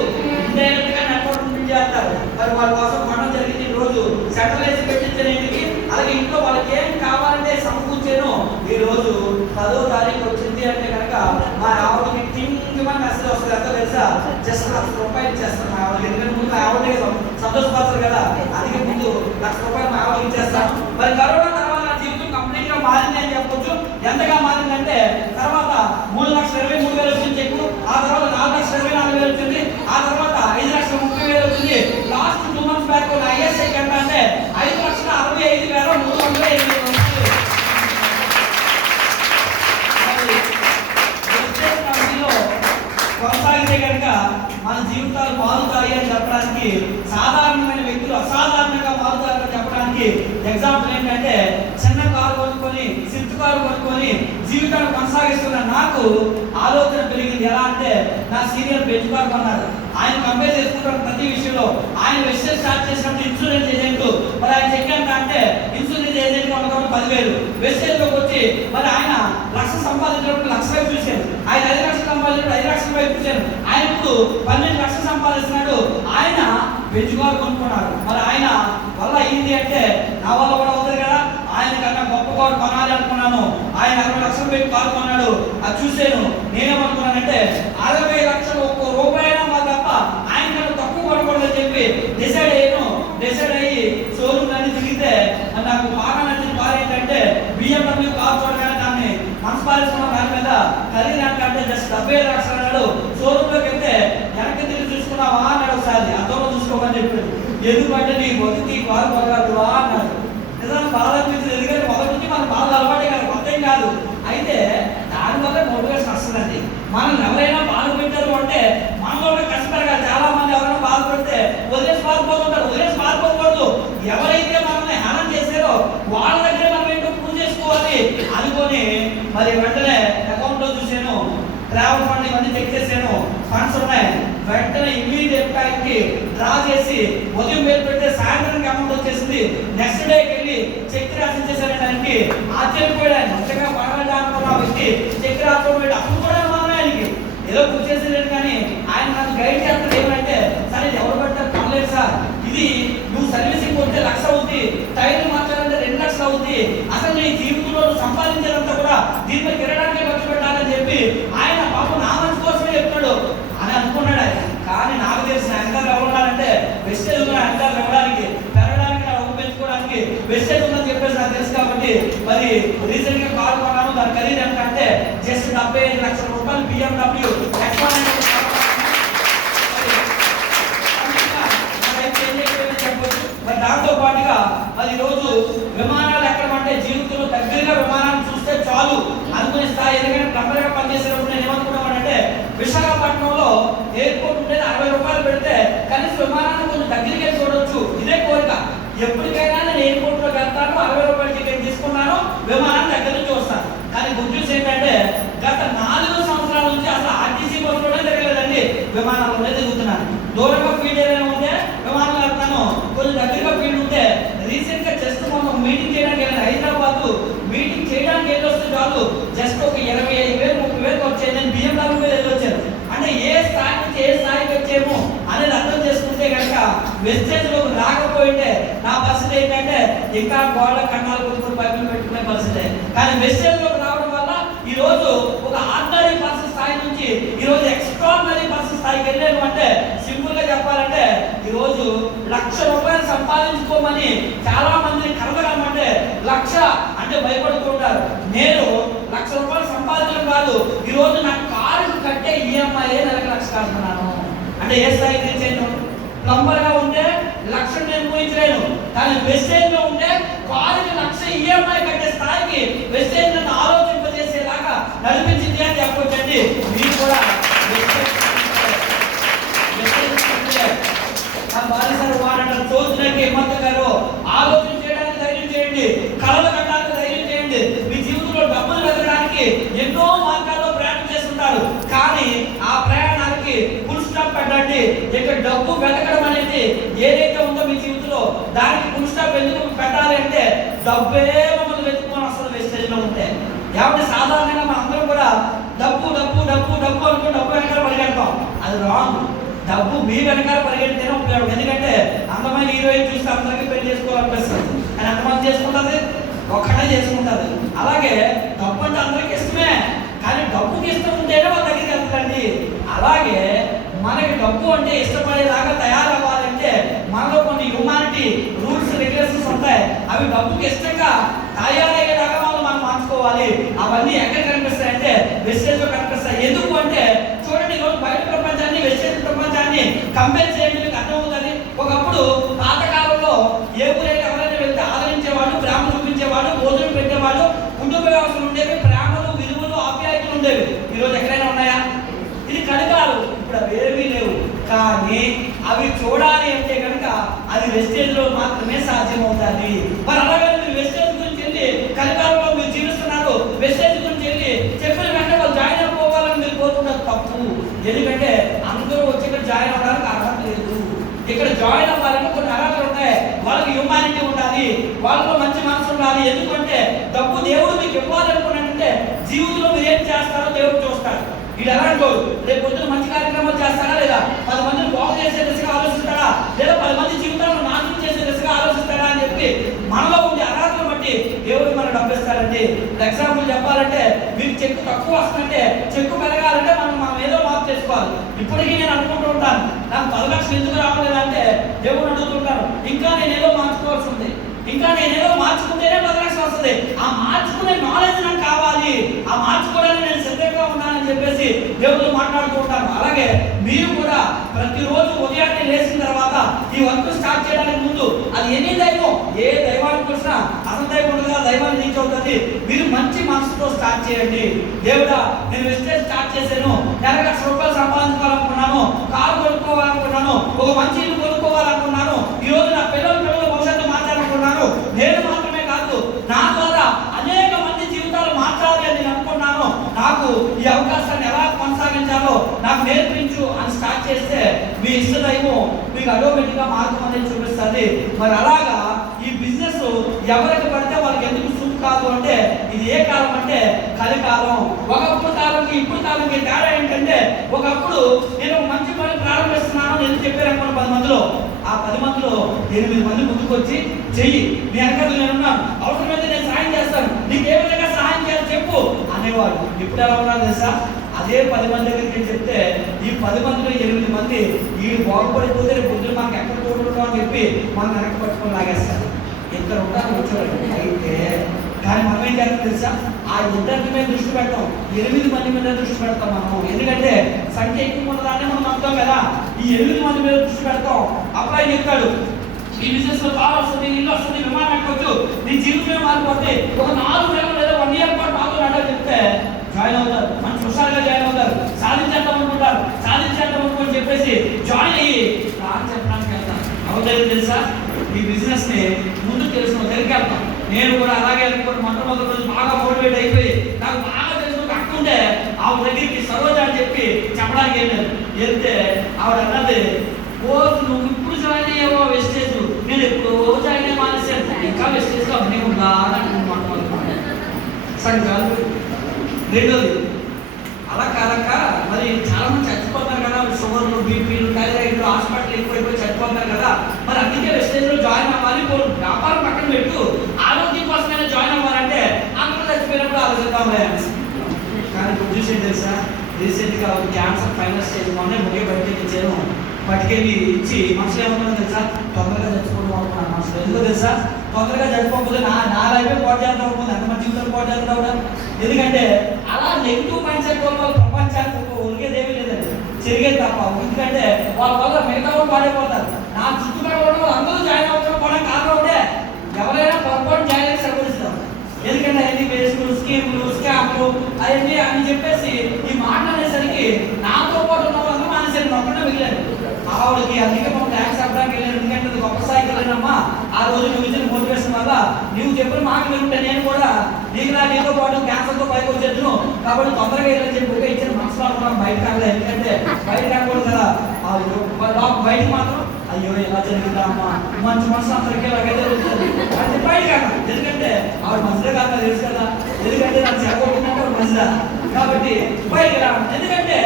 ఇండైరెక్ట్ గా నెట్వర్క్ చేస్తారు. మరి వాళ్ళ కోసం మనం జరిగింది ఈ రోజు సెంట్రల్ ఏసీ పెట్టించిన ఇంటికి. అలాగే ఇంట్లో వాళ్ళకి ఏం కావాలంటే సమకూర్చాను. ఈ రోజు 10వ తారీఖు వచ్చింది అంటే కనుక మా ఆవిడకి టింగ్మని మెసేజ్ వస్తుంది. ఎంత తెలుసా, జస్ట్ 1,00,000 రూపాయలు ఇచ్చేస్తాను మా ఆవిడకి. ఎందుకంటే ముందు ఆవిడకి సంతోషపడతారు కదా, అందుకే ముందు 1,00,000 రూపాయలు మా ఆవిడకి ఇచ్చేస్తాను. మరి కరోనా తర్వాత నా జీవితం కంప్లీట్ గా మారింది అని చెప్పొచ్చు. ఎంతగా మారిందంటే తర్వాత 3,23,000 వచ్చింది చెక్కు, ఆ తర్వాత 4,24,000 వచ్చింది, ఆ తర్వాత 5,30,000 వచ్చింది. లాస్ట్ 2 months బ్యాక్ నా ఐఎస్ఐ ఎంత అంటే 5,65,308 కొనసాగితే కనుక మన జీవితాలు మారుతాయి అని చెప్పడానికి, సాధారణమైన వ్యక్తులు అసాధారణంగా మారుతారని చెప్పడానికి ఎగ్జాంపుల్ ఏంటంటే చిన్న కారు కొనుక్కొని సిఫ్ట్ కారు కొనుక్కొని జీవితాన్ని కొనసాగిస్తున్న నాకు ఆలోచన పెరిగింది. ఎలా అంటే నా సీనియర్ బెంచ్ కారు కొన్నారు. ఆయన కంపేర్ చేసుకుంటారు ప్రతి విషయంలో. ఆయన వెస్టేజ్ స్టార్ట్ చేసినప్పుడు ఇన్సూరెన్స్ ఏజెంట్, మరి ఆయన చెక్ ఎంత అంటే ఇన్సూరెన్స్ ఏజెంట్ కొనుక్కోవడం 10,000. వెస్టేజ్లోకి వచ్చి మరి ఆయన 1,00,000 సంపాదించినప్పుడు 1,00,000 వైపు చూశాను. ఆయన 5 లక్షలు సంపాదించినప్పుడు 5 లక్షల వైపు చూశాను. ఆయన ఇప్పుడు 12 లక్షలు సంపాదిస్తున్నాడు. ఆయన బెంచ్ కారు కొనుక్కున్నాడు. మరి ఆయన వల్ల అయింది అంటే నా వల్ల కూడా అవుతుంది కదా. ఆయన కన్నా గొప్ప కారు కొనాలి అనుకున్నాను. ఆయన 60 లక్షలు పెట్టి కారు కొన్నాడు. అది చూసాను. నేనేమనుకున్నానంటే 60 లక్షలు ఒక్క రూపాయైనా మా తప్ప ఆయన కన్నా తక్కువ కొనకూడదని చెప్పి డిసైడ్ అయ్యి షోరూమ్ అన్ని తిరిగితే నాకు బాగా నచ్చిన కారు ఏంటంటే BMW కారు. చూడగానే దాన్ని మనసు పాలించుకున్న దాని మీద ఖరీదు అంటే జస్ట్ 75 లక్షలు అన్నాడు. షోరూమ్లోకి వెళ్తే వెనక్కి తిరిగి చూసుకున్నావా అన్నాడు. ఒకసారి అర్థంలో చూసుకోమని చెప్పాడు. ఎందుకంటే నీ మొదటి కారు కొనగలవా అన్నాడు. నిజంగా బాధ అనిపించింది. ఎందుకంటే మొదటి నుంచి మనకు బాధ అలవాటే కదా, కొత్త కాదు. అయితే దానివల్ల మోటివేషన్ వస్తుందండి. మనం ఎవరైనా బాధ పెట్టారు అంటే మనలో కష్టపడగాలి. చాలా మంది ఎవరైనా బాధపడితే వదిలేసి బాధపోతుంటారు. వదిలేసి బాధపోకూడదు. ఎవరైతే మనల్ని హేళన చేశారో వాళ్ళ దగ్గర మనం ఏంటో ప్రూవ్ చేసుకోవాలి అనుకొని మరి వెంటనే అకౌంట్లో చూసాను, ట్రావెల్ ఫండ్ ఇవన్నీ చెక్ చేశాను, ఫండ్స్ ఉన్నాయి. వెంటనే ఇమీడియట్ టైంకి డ్రా చేసి ఉదయం పేరు పెడితే సాయంత్రానికి అమౌంట్ వచ్చేసింది. నెక్స్ట్ డేకి వెళ్ళి చెక్ రాసిచ్చేసాను. దానికి ఆశ్చర్యపోయాడు. మంచిగా పడగలడా అనుకున్న వ్యక్తి చెక్ రాసుకోబోయాడు. అప్పుడు కూడా అనుమానం ఆయనకి ఏదో బుక్ చేసేది. కానీ ఆయన నాకు గైడ్ చేస్తారు ఏమంటే, సరే ఎవరు పడతారు పర్లేదు సార్, ఇది నువ్వు సర్వీసింగ్ కొడితే 1,00,000 అవుతుంది, టైర్లు మార్చాలంటే 2 లక్షలు అవుతుంది, అసలు నీ జీవితంలో సంపాదించేదంతా కూడా దీనిపై తిరగడానికి ఖర్చు పెట్టాలని చెప్పి ఆయన పాపం నా మంచి కోసమే చెప్తాడు అని అనుకున్నాడు ఆయన. కానీ నాకు తెలిసిన అధికారులు ఎవరున్నారంటే వెస్టేజ్ ఉన్న అధికారులు ఇవ్వడానికి పెరగడానికి నా ఒప్పు పెంచుకోవడానికి వెస్టేజ్ ఉందని చెప్పేసి నాకు తెలుసు. కాబట్టి మరి రీసెంట్ గా కారు కొన్నాను. దాని ఖరీదు ఏంటంటే జస్ట్ 75 లక్షల రూపాయలు BMW చెప్పొచ్చు. మరి దాంతో పాటుగా మరి ఈరోజు విమానాలు ఎక్కడమంటే జీవితంలో దగ్గరగా విమానాన్ని చూస్తే చాలు అనుకునే స్థాయి. ఎందుకంటే ప్లంబర్గా పనిచేసేటప్పుడు నేను ఏమనుకున్నామంటే విశాఖపట్నంలో ఎయిర్పోర్ట్ ఉండేది 60 రూపాయలు పెడితే కనీసం విమానాన్ని కొంచెం దగ్గరికి వెళ్ళి చూడొచ్చు. ఇదే కోరిక. ఎప్పటికైనా నేను ఎయిర్పోర్ట్లోకి వెళ్తాను, 60 రూపాయల టికెట్ తీసుకున్నాను, విమానాన్ని దగ్గర నుంచి వస్తాను. కానీ గుడ్ న్యూస్ ఏంటంటే గత 4 సంవత్సరాల నుంచి అసలు ఆర్టీసీ బస్సులోనే తిరగలేదండి, విమానాల్లోనే తిరుగుతున్నాను. దూరంగా ఫీల్డ్ ఏదైనా ఉంటే విమానంలో వెళ్తాను, కొంచెం దగ్గరగా ఫీల్డ్ ఉంటే. రీసెంట్ గా జస్ట్ మనం మీటింగ్ చేయడానికి వెళ్ళాను హైదరాబాద్. మీటింగ్ చేయడానికి వెళ్ళి వస్తే చాలు జస్ట్ ఒక 25,000 30,000 వచ్చేది. నేను BMW మీద వెళ్ళి వచ్చాను. అంటే ఏ స్థాయి నుంచి ఏ స్థాయికి వచ్చేమో అనేది అర్థం చేసుకుంటే కనుక వెస్టేజ్ లో రాకపోయింటే నా పరిస్థితి ఏంటంటే ఇంకా గోళ్ళ కన్నాలు కొనుక్కొని బైబిల్ పెట్టుకునే పరిస్థితి. కానీ వెస్టేజ్ లోకి రావడం వల్ల ఈ రోజు ఒక ఆర్డినరీ పర్సన్ స్థాయి నుంచి ఈ రోజు ఎక్స్ట్రాడినరీ పర్సన్ స్థాయికి వెళ్ళాను. అంటే సింపుల్ గా చెప్పాలంటే ఈ రోజు 1,00,000 రూపాయలు సంపాదించుకోమని చాలా మందిని కలగలమంటే 1,00,000 అంటే భయపడుతుంటారు. నేను 1,00,000 రూపాయలు సంపాదించడం కాదు, ఈ రోజు నా కారుకు కట్టే ఈఎంఐ నెలకు 1,00,000 కడుతున్నాను. అంటే ఏ స్థాయికి తెచ్చాను? ప్లంబర్ గా ఉంటే 1,00,000 నేను ఊహించలేను, కానీ వెస్టేజ్ లో ఉంటే కారుకి 1,00,000 ఈఎంఐ కట్టే స్థాయికి వెస్టేజ్ నన్ను ఆలోచింపజేసేలాగా నడిపించింది అని చెప్పొచ్చండి. మీరు కూడా ఆలోచన చేయడానికి ధైర్యం చేయండి, కళలు కట్టడానికి ధైర్యం చేయండి. మీ జీవితంలో డబ్బులు వెతకడానికి ఎన్నో మార్గాల్లో ప్రయాణం చేస్తుంటారు, కానీ ఆ ప్రయాణానికి ఫుల్ స్టాప్ పెట్టండి. ఇక్కడ డబ్బు వెతకడం అనేది ఏదైతే ఉందో మీ జీవితంలో దానికి ఫుల్ స్టాప్ ఎందుకు పెట్టాలి అంటే డబ్బే మమ్మల్ని వెతుకుని అసలు వెస్టేజ్ లో ఉంటే. కాబట్టి సాధారణంగా మనం అందరం కూడా డబ్బు డబ్బు డబ్బు డబ్బు అనుకుని డబ్బు వెనకాల పరిగెడతాం. అది రాంగ్. డబ్బు మీ వెనకాల పరిగెడితేనే ఉపయోగం. ఎందుకంటే అందమైన హీరోయిన్ చూస్తే అందరికీ పెళ్లి చేసుకోవాలనిపిస్తుంది, కానీ ఎంతమంది చేసుకుంటుంది? ఒక్కటే చేసుకుంటుంది. అలాగే డబ్బు అంటే అందరికీ ఇష్టమే, కానీ డబ్బుకి ఇష్టం ఉంటేనే వాళ్ళ దగ్గరికి వెళ్తుందండి. అలాగే మనకి డబ్బు అంటే ఇష్టపడేలాగా తయారవ్వాలంటే మనలో కొన్ని హ్యూమానిటీ రూల్స్ రెగ్యులేషన్స్ ఉంటాయి. అవి డబ్బుకి ఇష్టంగా తయారయ్యేలాగా మనం మార్చుకోవాలి. అవన్నీ ఎక్కడ కనిపిస్తాయంటే వెస్టేజ్ లో కనిపిస్తాయి. ఎందుకు అంటే చూడండి, ఈరోజు బయట ప్రపంచాన్ని వెస్టేజ్ ప్రపంచాన్ని కంపేర్ చేయండి, మీకు అర్థమవుతుంది. ఒకప్పుడు పాతకాలంలో ఏ ఊరైతే ఎవరైనా వెళ్తే ఆదరించేవాడు, ప్రేమ చూపించేవాడు, భోజనం పెట్టేవాడు, కుటుంబ వ్యవస్థలు ఉండేవి, ప్రేమలు విలువలు ఆప్యాయతలు ఉండేవి. ఈరోజు ఎక్కడైనా ఉన్నాయా? ఇది కలికాలం. ఇప్పుడు అవి ఏమీ లేవు. కానీ అవి చూడాలి అంటే కనుక అది వెస్టేజ్ లో మాత్రమే సాధ్యమవుతుంది. మరి అలాగే మీరు వెస్టేజ్ గురించి వెళ్ళి కలికాలంలో మీరు జీవిస్తున్నారు, వెస్టేజ్ గురించి వెళ్ళి చెప్పిన వెంటనే వాళ్ళు జాయిన్ అయిపోవాలని మీరు కోరుకుంటారు. తప్పు. ఎందుకంటే అందరూ వచ్చి ఇక్కడ జాయిన్ అవ్వడానికి అర్హత లేదు. ఇక్కడ జాయిన్ అవ్వాలంటే కొన్ని అర్హతలు ఉంటాయి. వాళ్ళకి హ్యూమానిటీ ఉండాలి, వాళ్ళలో మంచి మనసు ఉండాలి. ఎందుకంటే డబ్బు దేవుడు మీకు ఇవ్వాలనుకున్నాడంటే జీవితంలో మీరు ఏం చేస్తారో దేవుడు చూస్తాడు. వీడు ఎలాంటి రేపు పొద్దున మంచి కార్యక్రమాలు చేస్తాడా లేదా, 10 మందిని బాగు చేసే దిశగా ఆలోచిస్తాడా, లేదా 10 మంది జీవితాలను నాశనం చేసే దిశగా ఆలోచిస్తాడా అని చెప్పి మనలో ఉండే అర్హతను బట్టి దేవుడు మనం డబ్బిస్తాడండి. ఎగ్జాంపుల్ చెప్పాలంటే మీకు చెక్కు తక్కువ వస్తుందంటే చెక్కు పెరగాలంటే మనం ఏదో మార్పు చేసుకోవాలి. ఇప్పటికీ నేను అనుకుంటూ ఉంటాను, నాకు 10 లక్షలు ఎందుకు రావలేదంటే దేవుడు అడుగుతుంటాను, ఇంకా నేను ఏదో మార్చుకోవాల్సి ఉంది, ఇంకా నేనేదో మార్చుకుంటేనే 10 లక్షలు వస్తుంది. ఆ మార్చుకునే నాలెడ్జ్ నాకు కావాలి, ఆ మార్చుకోవడానికి నేను సిద్ధంగా ఉన్నానని చెప్పేసి దేవుడు మాట్లాడుతూ ఉంటాను. అలాగే మీరు కూడా ప్రతిరోజు ఉదయాన్నే లేచిన తర్వాత ఈ వర్క్ స్టార్ట్ చేయడానికి ముందు అది ఎన్ని దైవం, ఏ దైవానికి వచ్చినా అసలు దైవం ఉండగా దైవాన్ని రీచ్ అవుతుంది. మీరు మంచి మనసుతో స్టార్ట్ చేయండి. దేవుడా, నేను వెస్టేజ్ స్టార్ట్ చేశాను, నెలకు 1,00,000 రూపాయలు సంపాదించుకోవాలనుకున్నాను, కారు కొనుక్కోవాలనుకున్నాను, ఒక మంచి ఇల్లు కొనుక్కోవాలనుకున్నాను, ఈ రోజు నా పిల్లల భవిష్యత్తు మార్చాలనుకున్నాను. నేను మాత్రమే కాదు, నా ద్వారా అనేక మంది జీవితాలు మార్చాలి అని నేను అనుకున్నాను. నాకు ఈ అవకాశాన్ని ఎలా కొనసాగించాలో నాకు నేర్పించు అని స్టార్ట్ చేస్తే మీ ఇష్ట దైవం మీకు ఆటోమేటిక్ గా మార్గం అనేది చూపిస్తుంది. మరి అలాగా ఈ బిజినెస్ ఎవరికి పడితే వాళ్ళకి ఎందుకు సూట్ కాదు అంటే ఇది ఏ కాలం అంటే కలికాలం. ఒకప్పుడు కాలంకి ఇప్పుడు కాలంకి తేడా ఏంటంటే ఒకప్పుడు నేను ఒక మంచి పని ప్రారంభిస్తున్నాను అని ఎందుకు చెప్పారు అనుకోండి 10 మందిలో, ఆ 10 మందిలో 8 మంది ముందుకు వచ్చి చెయ్యి, నీ వెనకాల నేనున్నాను, అవసరమైతే నేను సహాయం చేస్తాను, నీకు ఏ విధంగా సహాయం చేయాలి చెప్పు అనేవాడు. ఇప్పుడు ఎలా ఉన్నారు తెలుసా? అదే 10 మంది దగ్గరికి చెప్తే ఈ 10 మందిలో 8 మంది వీడు బాగుపడిపోతే పొద్దున మనకు ఎక్కడ తోడుకుంటాం అని చెప్పి మనం వెనక్కి పట్టుకొని లాగేస్తారు. ఇక్కడ ఉంటాను వచ్చేవాడు. అయితే కానీ మనం ఏం చేయాలి తెలుసా? ఆ ఇద్దరి మీద దృష్టి పెడతాం, 8 మంది మీద దృష్టి పెడతాం మనం. ఎందుకంటే సంఖ్య ఎక్కువ ఉన్నదాన్ని మనం నమ్ముతాం కదా. ఈ 8 మంది మీద దృష్టి పెడతాం. అప్పుడు ఆయన చెప్తాడు, ఈ బిజినెస్ లో కార్ వస్తుంది, ఇల్లు వస్తుంది, విమానం ఎక్కొచ్చు, నీ జీవితమే మారిపోతే ఒక 4 నెలలు లేదా 1 ఇయర్ పాటు నాతో నడవ చెప్తే జాయిన్ అవుతారు, మంచి హుషారుగా జాయిన్ అవుతారు, సాధించేద్దాం అనుకుంటారు, సాధించేద్దాం అనుకుని చెప్పేసి జాయిన్ అయ్యి రాని చెప్పడానికి వెళ్తారు. అవుతుంది తెలుసా, ఈ బిజినెస్ ని ముందు తెలుసుకుని దగ్గరికి వెళ్తాం. నేను కూడా అలాగే అనుకుని మొట్టమొదటి రోజు బాగా మోటివేట్ అయిపోయి నాకు బాగా తెలుసు అక్క ఉంటే ఆవిడ దగ్గరికి సరోజ అని చెప్పి చెప్పడానికి వెళ్ళాను. వెళ్తే ఆవిడ అన్నది, ఓ నువ్వు ఇప్పుడు జాయిన్ అయ్యావో వెస్టేజ్, నేను ఎప్పుడో జాయిన్ అయ్యి మానేసాను, ఇంకా వెస్టేజ్ లో అన్నీ ఉందా అని మొట్టమొదటి సంఘాలు. రెండోది అలా కాదక్క, మరి చాలా మంది చచ్చిపోతారు కదా, షుగర్లు, బీపీలు, థైరాయిడ్లు, హాస్పిటల్ ఎక్కువైపోయి చచ్చిపోతారు కదా, మరి అందుకే వెస్టేజ్ లో జాయిన్ అవ్వాలి. వ్యాపారం పక్కన పెట్టు, ఆరోగ్యం కోసమైనా జాయిన్ అవ్వాలంటే అందరూ చచ్చిపోయినప్పుడు ఆలోచిద్దాంలే. కానీ ఇప్పుడు చూసేది తెలుసా, రీసెంట్గా క్యాన్సర్ ఫైనల్ స్టేజ్ మొన్నే బయటకి ఇచ్చాను. పట్టుకెళ్ళి ఇచ్చి మనసులో ఏమనుకున్నాను తెలుసా, తొందరగా చచ్చిపోవడం అనుకున్నాను మనసులో. ఎందుకో తెలుసా, తొందరగా చచ్చిపోకపోతే నా లైఫే పాటు చేద్దాం అనుకుంది, ఎంతమంది జీవితాలు పాటు చేద్దాం కూడా. ఎందుకంటే అలా నెగిటివ్ మైండ్ సెట్ వల్ల ప్రపంచానికి ఒరిగేదేమీ లేదండి, చెరిగేది తప్ప. ఎందుకంటే వాళ్ళ వల్ల మిగతా వాళ్ళు పాడైపోతారు. నా చుట్టుపక్కల వాళ్ళు అందరూ జాయిన్ అవుతారు కూడా కారణం ఉంటే ఎవరైనా పొరపాటు జాయిన్ అయ్యి సరిపడిస్తారు. ఎందుకంటే అన్ని వేసుకులు, స్కీములు, స్కామ్లు అవన్నీ అని చెప్పేసి ఈ మాట అనేసరికి నాతో పాటు ఉన్న వాళ్ళందరూ మానేసరికి నొక్కడే మిగిలేదు. ఆవిడకి అందుకే మనం ట్యాక్స్ చెప్పడానికి వెళ్ళాను. ఎందుకంటే అది గొప్ప స్థాయికి వెళ్ళానమ్మా, ఆ రోజు నువ్వు ఇచ్చిన మోటివేషన్ వల్ల నువ్వు చెప్పిన మాట వింటే నేను కూడా నీతో పాటు క్యాన్సర్తో పైకి వచ్చేద్దును, కాబట్టి తొందరగా వెళ్ళని చెప్పి ఒక ఇచ్చిన మనసులో అనుకున్నాను. బయట కాదు, ఎందుకంటే బయట కాకూడదు కదా, బయటకు మాత్రం అయ్యో ఎలా జరిగిందా అమ్మా, మంచి మనసు అందరికీ ఇలాగే జరుగుతుంది అంటే బయట కాదు. ఎందుకంటే ఆవిడ మంచిదే కాదు తెలుసు కదా, ఎందుకంటే నాకు చెప్పకుండా ఆవిడ మంచిదా, కాబట్టి బయటకు రా. ఎందుకంటే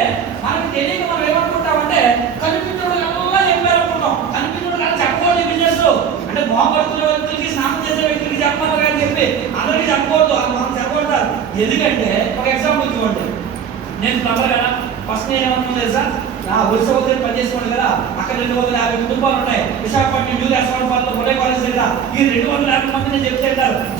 మనకు తెలియక మనం ఏమనుకుంటామంటే కనిపించడం ఎలా చెప్పారనుకుంటాం, కనిపించడం ఎలా చెప్పకూడదు. ఈ బిజినెస్ అంటే మోపడుతున్న వ్యక్తులకి, స్నానం చేసే వ్యక్తులకి చెప్పాలి అని చెప్పి అందరికీ చెప్పకూడదు, మనం చెప్పకూడదు. ఎందుకంటే ఒక ఎగ్జాంపుల్ చూడండి, నేను ప్లంబర్ కదా, ఫస్ట్ నేను ఏమనుకున్నాను తెలుసా, ఉత్సవం పనిచేసుకోండి కదా, అక్కడ 250 కుటుంబాలు ఉన్నాయి. విశాఖపట్నం న్యూ రాష్ట్రంలో ఒకే కాలేజ్ దగ్గర ఈ 250 మంది నేను చెప్తే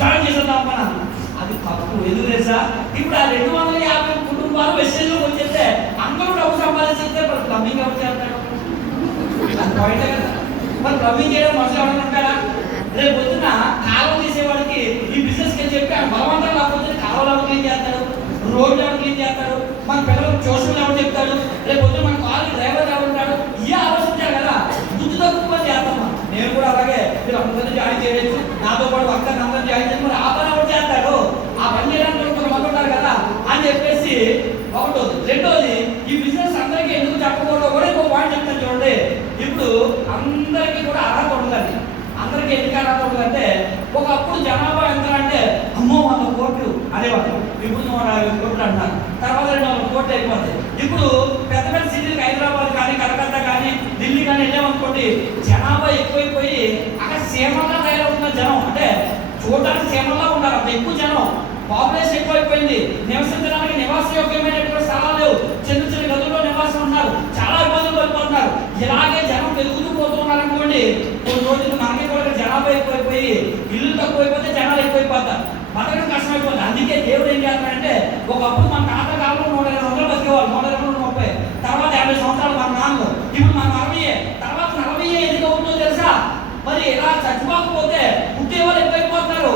జాయిన్ చేసేద్దాం అన్నాను. అది తప్పు. ఎందుకు తెలుసా, ఇప్పుడు ఆ 250 కుటుంబాలు వెస్టేజ్లోకి వచ్చేస్తే అందరూ డబ్బు సంపాదించేస్తే మరి ప్లంబింగ్ ఎవరు చేస్తాడు? అది పాయింటే కదా. మరి ప్లంబింగ్ చేయడం మనుషులు ఎవరైనా ఉంటారా? రేపు పొద్దున్న కాలువ తీసేవాడికి ఈ బిజినెస్కి అని చెప్పి ఆయన బలవంతం కాకపోతే కాలువలు ఎవరు క్లీన్ చేస్తాడు, రోడ్లు ఎవరు క్లీన్ చేస్తాడు, మన పిల్లలకు ట్యూషన్లు ఎవరు చెప్తాడు, రేపు పొద్దున మన కాలేజ్ డ్రైవర్ ఎవరు ఉంటాడు, ఇవే ఆలోచించాలి కదా. బుద్ధి తక్కువ చేస్తామా. నేను కూడా అలాగే మీరు అందరినీ జాయిన్ చేయొచ్చు, నాతో పాటు అక్కడ అందరినీ జాయిన్ చేసి మరి ఆ పని ఎవరు చేస్తాడు, ఆ పని చేయడానికి కొంతమంది ఉంటారు కదా అని చెప్పేసి ఒకటోది. రెండోది, ఈ బిజినెస్ అందరికీ ఎందుకు చెప్పకూడదు కూడా ఇంకో పాయింట్ చెప్తాను చూడండి. ఇప్పుడు అందరికీ కూడా అర్హత ఉంటుందండి. అందరికీ ఎందుకు అర్హత ఉంటుందంటే, ఒకప్పుడు జనాభా ఎంత అంటే అమ్మో 100 కోట్లు అనేవాళ్ళు, ఇప్పుడు 150 కోట్లు అంటున్నారు, తర్వాత 200 కోట్లు అయిపోతాయి. ఇప్పుడు పెద్ద పెద్ద సిటీలకు హైదరాబాద్ కానీ, కలకత్తా కానీ, ఢిల్లీ కానీ వెళ్ళామనుకోండి, జనాభా ఎక్కువైపోయి అక్కడ సీమల్లా తయారవుతున్న జనం, అంటే చూడడానికి సీమల్లా ఉండాలి, అంత ఎక్కువ జనం, పాపులేషన్ ఎక్కువైపోయింది, నివసించడానికి నివాసయోగ్యమైనటువంటి స్థలాలు లేవు, చిన్న చిన్న గదుల్లో నివాసం ఉన్నారు, చాలా ఇబ్బందులు పడిపోతున్నారు. ఇలాగే జనం పెరుగుతూ పోతున్నారు అనుకోండి, కొన్ని రోజులు మనకి కూడా జనాభా ఎక్కువైపోయి ఇల్లు తక్కువైపోతే జనాలు ఎక్కువైపోతారు, బతకడం కష్టమైపోతుంది. అందుకే దేవుడు ఏం చేస్తాడంటే, ఒకప్పుడు మన తాత కాలంలో 120 బతికేవాళ్ళు, 120-130, తర్వాత 50 సంవత్సరాలు మన నాన్నలు, ఇప్పుడు మన 40, తర్వాత 40 ఎందుకు అవుతుందో తెలుసా, మరి ఇలా చచ్చిపోకపోతే పుట్టే వాళ్ళు ఎక్కువైపోతున్నారు.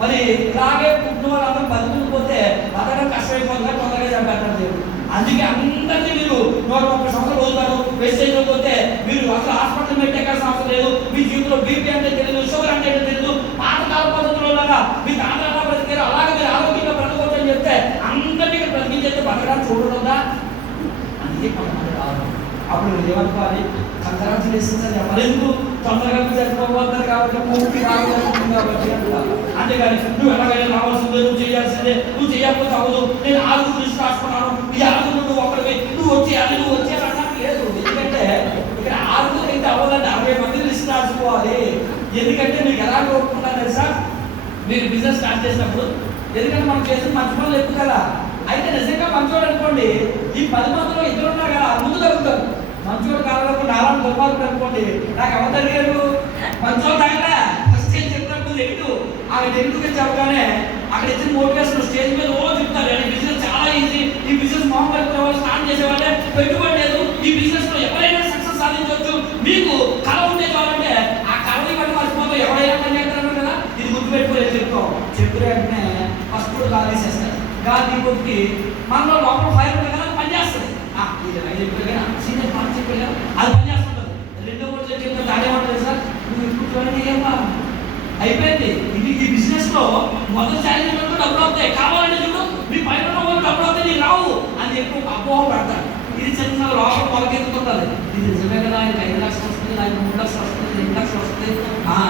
మరి ఇలాగే పుట్టిన వాళ్ళందరూ బతుకుపోతే బతకడం కష్టమైపోతుంది, తొందరగా చంపేస్తాడు దేవుడు. అందుకే అందరినీ మీరు 130 సంవత్సరాలు రోజుతారు, వెస్టేజ్లో పోతే మీరు అసలు హాస్పిటల్ పెట్టేకాల్సిన అవసరం లేదు, మీ జీవితంలో బీపీ అంటే తెలియదు, షుగర్ అంటే తెలియదు, పాతకాల పద్ధతులలాగా మీ తాతలా బ్రతికారు అలాగే మీరు ఆరోగ్యంగా బ్రతకవచ్చు అని చెప్తే అందరినీ ఇక్కడ బ్రతికించేస్తే బతకడానికి చూడదా. అందుకే కొంతమంది రాదు. అప్పుడు మీరు ఏమనుకోవాలి, కంకరాంచి వేసిందని ఎవరెందుకు తొందరగా చచ్చిపోతారు కాబట్టి పూర్తి రావాలనుకుంటుంది కాబట్టి అంతేగాని నువ్వు ఎలాగైనా రావాల్సిందే, నువ్వు చేయాల్సిందే, నువ్వు చేయకపోతే అవ్వదు, నేను 6 లిస్ట్ రాసుకున్నాను, ఈ 6 నువ్వు ఒకరివి, నువ్వు వచ్చేయాలి, నువ్వు వచ్చేయాలి అన్నట్టు లేదు. ఎందుకంటే ఇక్కడ 6 అయితే అవ్వదండి, 60 మంది లిస్ట్ రాసుకోవాలి. ఎందుకంటే మీకు ఎలా కోరుకుంటారు తెలుసా, మీరు బిజినెస్ స్టార్ట్ చేసినప్పుడు, ఎందుకంటే మనం చేసిన మంచి పనులు ఎక్కువ కదా. అయితే నిజంగా మంచోడు అనుకోండి, ఈ 10 మందిలో 2 ఉన్నారు కదా, ముందు తగ్గుతారు. మంచోడు కాలంలో 4 దుర్మార్గులు అనుకోండి, నాకు ఎవరు తగ్గారు, మంచోడు తగ్గరా ఫస్ట్ ఏం చెప్పినట్టు నెగిటివ్, ఆ నెగిటివ్ చెప్పగానే అక్కడ ఇచ్చిన మోటివేషన్ స్టేజ్ మీద చెప్తారు, ఈ బిజినెస్ చాలా ఈజీ, ఈ బిజినెస్ మామూలు స్టార్ట్ చేసేవాళ్ళే, పెట్టుబడి లేదు, ఈ బిజినెస్ లో ఎవరైనా సక్సెస్ సాధించవచ్చు, మీకు కళ ఉంటే చాలంటే ఆ కళని చెప్తాం, చెప్పిన వెంటనే ఫస్ట్ కూడా గాలి తీసేస్తారు. గాలి దిగుబడికి మనలో లోపల ఫైర్ ఉంటుంది కదా, పనిచేస్తుంది. ఇది అది చెప్పారు కదా, సీనియర్ మాట చెప్పారు కదా, అది పనిచేస్తుంటుంది. రెండో కూడా చెప్తే అదేమంటుంది సార్, నువ్వు ఇప్పుడు జాయిన్ అయ్యావా అయిపోయింది. ఇది ఈ బిజినెస్ లో మొదటి శాలరీ డబ్బులు అవుతాయి, కావాలంటే చూడు మీ పైన వాళ్ళు డబ్బులు అవుతాయి, నీకు రావు అని చెప్పి ఒక అపోహ పడతారు. ఇది చిన్న లోపల మొలకెత్తుకుంటుంది. ఇది నిజమే కదా, ఆయనకి 5 లక్షలు వస్తుంది, ఆయనకి 3 లక్షలు వస్తుంది, 2 లక్షలు వస్తుంది,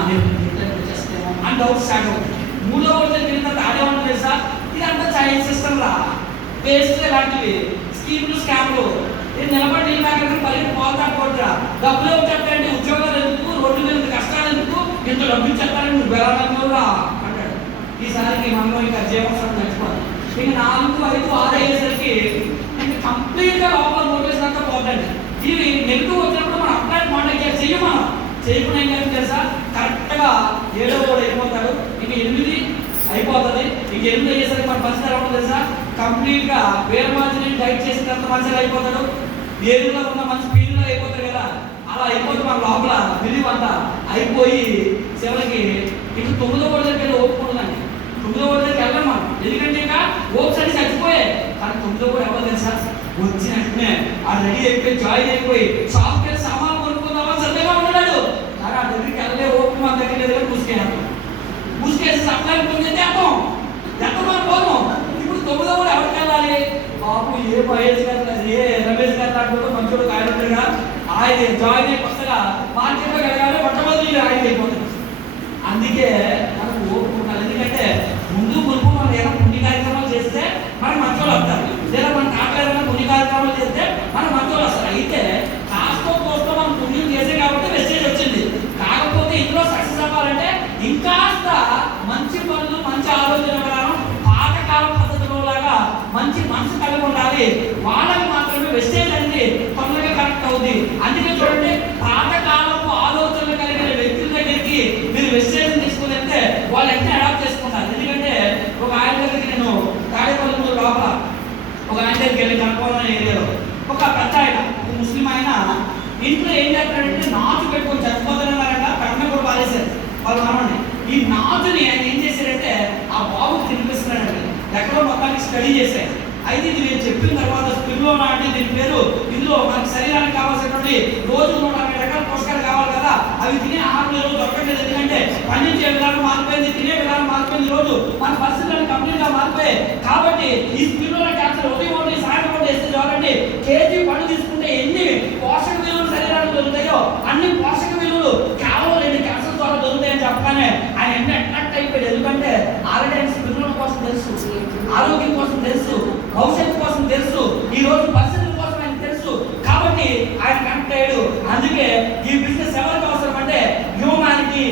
నేను చేస్తేమో అని డౌట్ స్టార్ట్ అవుతుంది. మూడో రోజు తిరిగిన ఆడేమంటుంది సార్, ఇదంతా చైల్డ్ సిస్టమ్ రా, వేస్ట్ ఇలాంటివి స్కీమ్లు స్కామ్లు. ఇది నిలబడి నీళ్ళు పలికి పోతా పోతురా, డబ్బులు వచ్చేస్తాయంటే ఉద్యోగాలు ఎందుకు, రోడ్డు మీద కష్టాలు ఎందుకు, ఇంత డబ్బు ఇచ్చేస్తారని నువ్వు బెరరా అంటాడు. ఈసారికి మనలో ఇంకా జీవనం నచ్చిపోతుంది. ఇక 4, 5, 6 అయ్యేసరికి ఇంకా కంప్లీట్గా లోపల మోటివేషన్ అంతా పోతుంది. ఇవి నెగిటివ్ వచ్చినప్పుడు మనం అప్లై కాంటాక్ట్ చెయ్యి, మనం చేయకుండా ఏం చేస్తుంది తెలుసా, కరెక్ట్గా 7వ వాడు అయిపోతాడు. ఇక 8 అయిపోతుంది. ఇక 8 అయ్యేసరికి మన పరిస్థితి ఎలా ఉంటుంది తెలుసా, కంప్లీట్గా వేరే మనిషిని డైట్ చేసినంత మనిషిగా అయిపోతాడు. 7లో ఉన్న మనిషి పీరులో అయిపోతాడు కదా, అలా అయిపోతే మన లోపల బిలీవ్ అంతా అయిపోయి చివరికి ఇక 9వ వాడి దగ్గర ఓపుకుంటుందండి. 9వ వాడి దగ్గరికి వెళ్ళాం మనం, ఎందుకంటే ఇంకా ఓప్స్ అని చచ్చిపోయాయి. కానీ 9వ వాడు ఎవరు తెలుసా, వచ్చిన వెంటనే ఆ రెడీ అయిపోయి జాయిన్ అయిపోయి సాఫ్ట్వేర్ సామాన్ కొనుక్కుందామని సరిగ్గా ఉన్నాడు. కానీ ఆ దగ్గరికి వెళ్ళలే ఓపు మన దగ్గర లేదు కానీ ముసుకేసి సప్లై పొందితే అర్థం ఎంత మనం పోను. ఇప్పుడు 9వ వాడు ఎవరికి వెళ్ళాలి, బాబు ఏ మహేష్ గారు ఏ రమేష్ గారు లాంటి మంచోడు ఆయన ఉంటాడుగా, ఆయన జాయిన్ అయ్యి కొత్తగా మార్కెట్లో వెళ్ళగానే మొట్టమొదటి ఆయన అయిపోతుంది. అందుకే మనం ఓపుకుంటాం. ఎందుకంటే ముందు మునుపు మనం ఏదైనా పుణ్య కార్యక్రమాలు చేస్తే మనం మంచోళ్ళు వస్తారు, లేదా మన తాతలు ఏదైనా పుణ్య కార్యక్రమాలు చేస్తే మనం మంచోళ్ళు వస్తారు. అయితే కాస్తో కోస్తో మనం పుణ్యం చేసే కాబట్టి వెస్టేజ్ వచ్చింది. కాకపోతే ఇందులో సక్సెస్ అవ్వాలంటే ఇంకాస్త మంచి పనులు, మంచి ఆలోచన ప్రకారం పాతకాల పద్ధతిలో లాగా మంచి మనసు కలిగి ఉండాలి. వాళ్ళకి మాత్రమే వెస్టేజ్ అనేది తొందరగా కరెక్ట్ అవుతుంది. అందుకే చూడండి, పాతకాలపు ఆలోచనలు కలిగిన వ్యక్తుల దగ్గరికి మీరు వెస్టేజ్ తీసుకుని వాళ్ళు ఎట్లా అడాప్ట్ చేసుకుంటారు. ఎందుకంటే ఒక ఆయన దగ్గరికి నేను తాడేపల్లి లోపల ఒక ఆయన దగ్గరికి వెళ్ళి కనుక్కోవాలనే ఏరియాలో ఒక పెద్ద ఆయన, ఒక ముస్లిం ఆయన ఇంట్లో ఏం చేస్తాడంటే నాచు పెట్టుకొని చచ్చిపోతున్నారంట, కట్నం కూడా పారేశారు వాళ్ళు మనని. ఈ నాచుని ఆయన ఏం చేశారంటే ఆ బాబుకి తినిపిస్తున్నాడంటే ఎక్కడో మొత్తానికి స్టడీ చేశారు. అయితే ఇది నేను చెప్పిన తర్వాత స్పిల్లో అంటే దీని పేరు, ఇందులో మనకి శరీరానికి కావాల్సినటువంటి రోజు 140 రకాల పోషకాలు కావాలి కదా, అవి తినే ఆహారం రోజు దొరకట్లేదు. ఎందుకంటే పండించే విధానం మారిపోయింది, తినే విధానం మారిపోయింది, రోజు మన పరిస్థితులను కంప్లీట్గా మారిపోయాయి. కాబట్టి ఈ స్పిల్లో క్యాన్సర్ ఉదయం ఒకటి సాయంత్రం ఒకటి వేస్తే చాలండి, కేజీ పండు తీసుకుంటే ఎన్ని పోషక విలువలు శరీరానికి దొరుకుతాయో అన్ని పోషక విలువలు కేవలం 2 క్యాన్సర్ ద్వారా దొరుకుతాయని చెప్పగానే ఆయన ఎన్ని అట్రాక్ట్ అయిపోయాడు. ఎందుకంటే ఆల్రెడీ ఆయన స్పిల్లో కోసం తెలుసు, ఆరోగ్యం కోసం తెలుసు, భవిష్యత్తు కోసం తెలుసు, ఈ రోజు పరిస్థితుల కోసం ఆయన తెలుసు. కాబట్టి ఆయన కనెక్ట్ అయ్యాడు. అందుకే ఈ బిజినెస్ ఎవరికి అవసరం అంటే హ్యూమానిటీ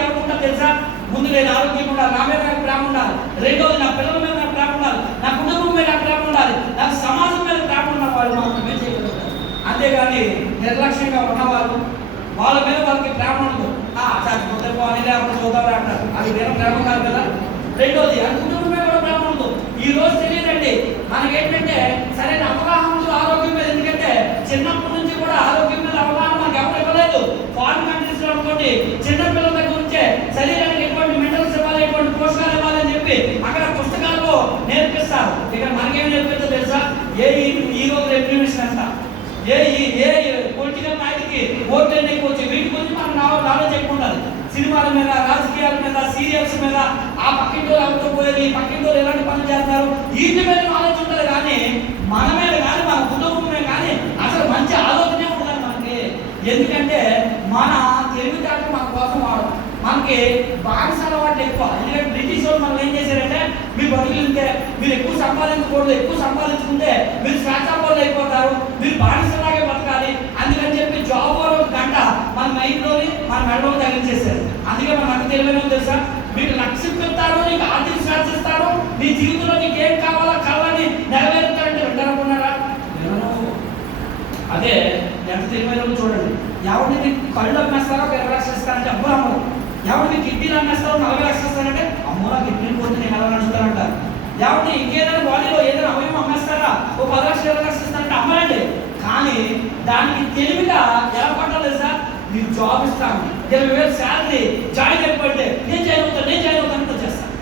ఎవరికి ఉంటుందో తెలుసా, ముందు నేను ఆరోగ్యం ఉండాలి, నా మీద నాకు ప్రేమ ఉండాలి, రెండోది నా పిల్లల మీద నాకు ప్రేమ ఉండాలి, నా కుటుంబం మీద నాకు ప్రేమ ఉండాలి, నాకు సమాజం మీద ప్రేమ ఉన్న వాళ్ళు మాత్రమే చేయగలుగుతారు. అంతేగాని నిర్లక్ష్యంగా ఉన్నవాళ్ళు వాళ్ళ మీద వాళ్ళకి ప్రేమ ఉండదు. చచ్చిపోతే పోనీ అప్పుడు చూద్దాం అంటారు, అది వేరే ప్రేమ కాదు కదా. రెండోది అది కుటుంబం మీద కూడా ప్రేమ ఉండదు. ఈ రోజు తెలియదండి మనకేంటంటే సరైన అవగాహన ఆరోగ్యం మీద. ఎందుకంటే చిన్నప్పటి నుంచి కూడా ఆరోగ్యం మీద అవగాహన మనకు ఎవరు ఇవ్వలేదు. ఫారిన్ కంట్రీస్ లో అనుకోండి, చిన్నపిల్లల దగ్గర నుంచే శరీరానికి ఎటువంటి మినరల్స్ ఇవ్వాలి, ఎటువంటి పోషకాలు ఇవ్వాలి అని చెప్పి అక్కడ పుస్తకాల్లో నేర్పిస్తారు. ఇక్కడ మనకేం నేర్పిస్తుందో తెలుసా, ఈ రోజు రెమ్యూనరేషన్ అంట, ఏ పొలిటికల్ నాయకుడికి ఓట్లు ఎక్కువ వచ్చి వీటి గురించి మనం నాలెడ్జ్ ఎక్కువ ఉండాలి. సినిమాల మీద, రాజకీయాల మీద, సీరియల్స్ మీద, ఆ పక్కింటో ఎవరితో పోయేది, ఈ పక్కింటో ఎలాంటి పనులు చేస్తున్నారు, వీటి మీద నాలెడ్జ్ ఉంటుంది. కానీ మన మీద కానీ మన కుటుంబం మీద కానీ అసలు మంచి ఆలోచనే ఉండాలి మనకి. ఎందుకంటే మన తెలివితేటలు మన కోసం వాడు, మనకి బానిసల వాటి ఎక్కువ. ఎందుకంటే బ్రిటిష్ వాళ్ళు మనం ఏం చేశారంటే, మీ బతుకులుంటే మీరు ఎక్కువ సంపాదించకూడదు, ఎక్కువ సంపాదించుకుంటే మీరు స్వేచ్ఛాపరులు అయిపోతారు, మీరు బానిసలాగే బతకాలి, అందుకని చెప్పి జాబ్ ఒక గంట మన మైండ్లోని మన మెడలో తగిలించేశారు. అందుకే మన నాకు తెలియని తెలుసా, మీకు లక్ష్యం చెప్తారు, నీకు ఆర్థిక స్వేచ్ఛ ఇస్తారు, నీ జీవితంలో నీకు ఏం కావాలో కావాలని నెరవేరుతారంటే వింటారనుకున్నారా? అదే ఎంత తెలియని చూడండి, ఎవరిని కళ్ళు అమ్మేస్తారో 20 లక్షలు ఇస్తారంటే అబ్బు అమ్మరు, ఎవరిని కిడ్నీలు అమ్మేస్తారో 40 లక్షలు ఇస్తారంటే అమ్మో నా కిడ్నీలు పోతే నేను ఎలా నడుస్తానంటారు. ఎవరిని ఇంకేదైనా బాడీలో ఏదైనా అవయవం అమ్మేస్తారా ఓ 10 లక్షలు 20 లక్షలు ఇస్తారంటే అమ్మరండి. కానీ దానికి తెలివిగా ఎలా పట్టాలి సార్, మీరు జాబ్ ఇస్తాను 20,000 శాలరీ జాయిన్ అయిపోతే నేను జాయిన్ అవుతాను వచ్చేస్తాను.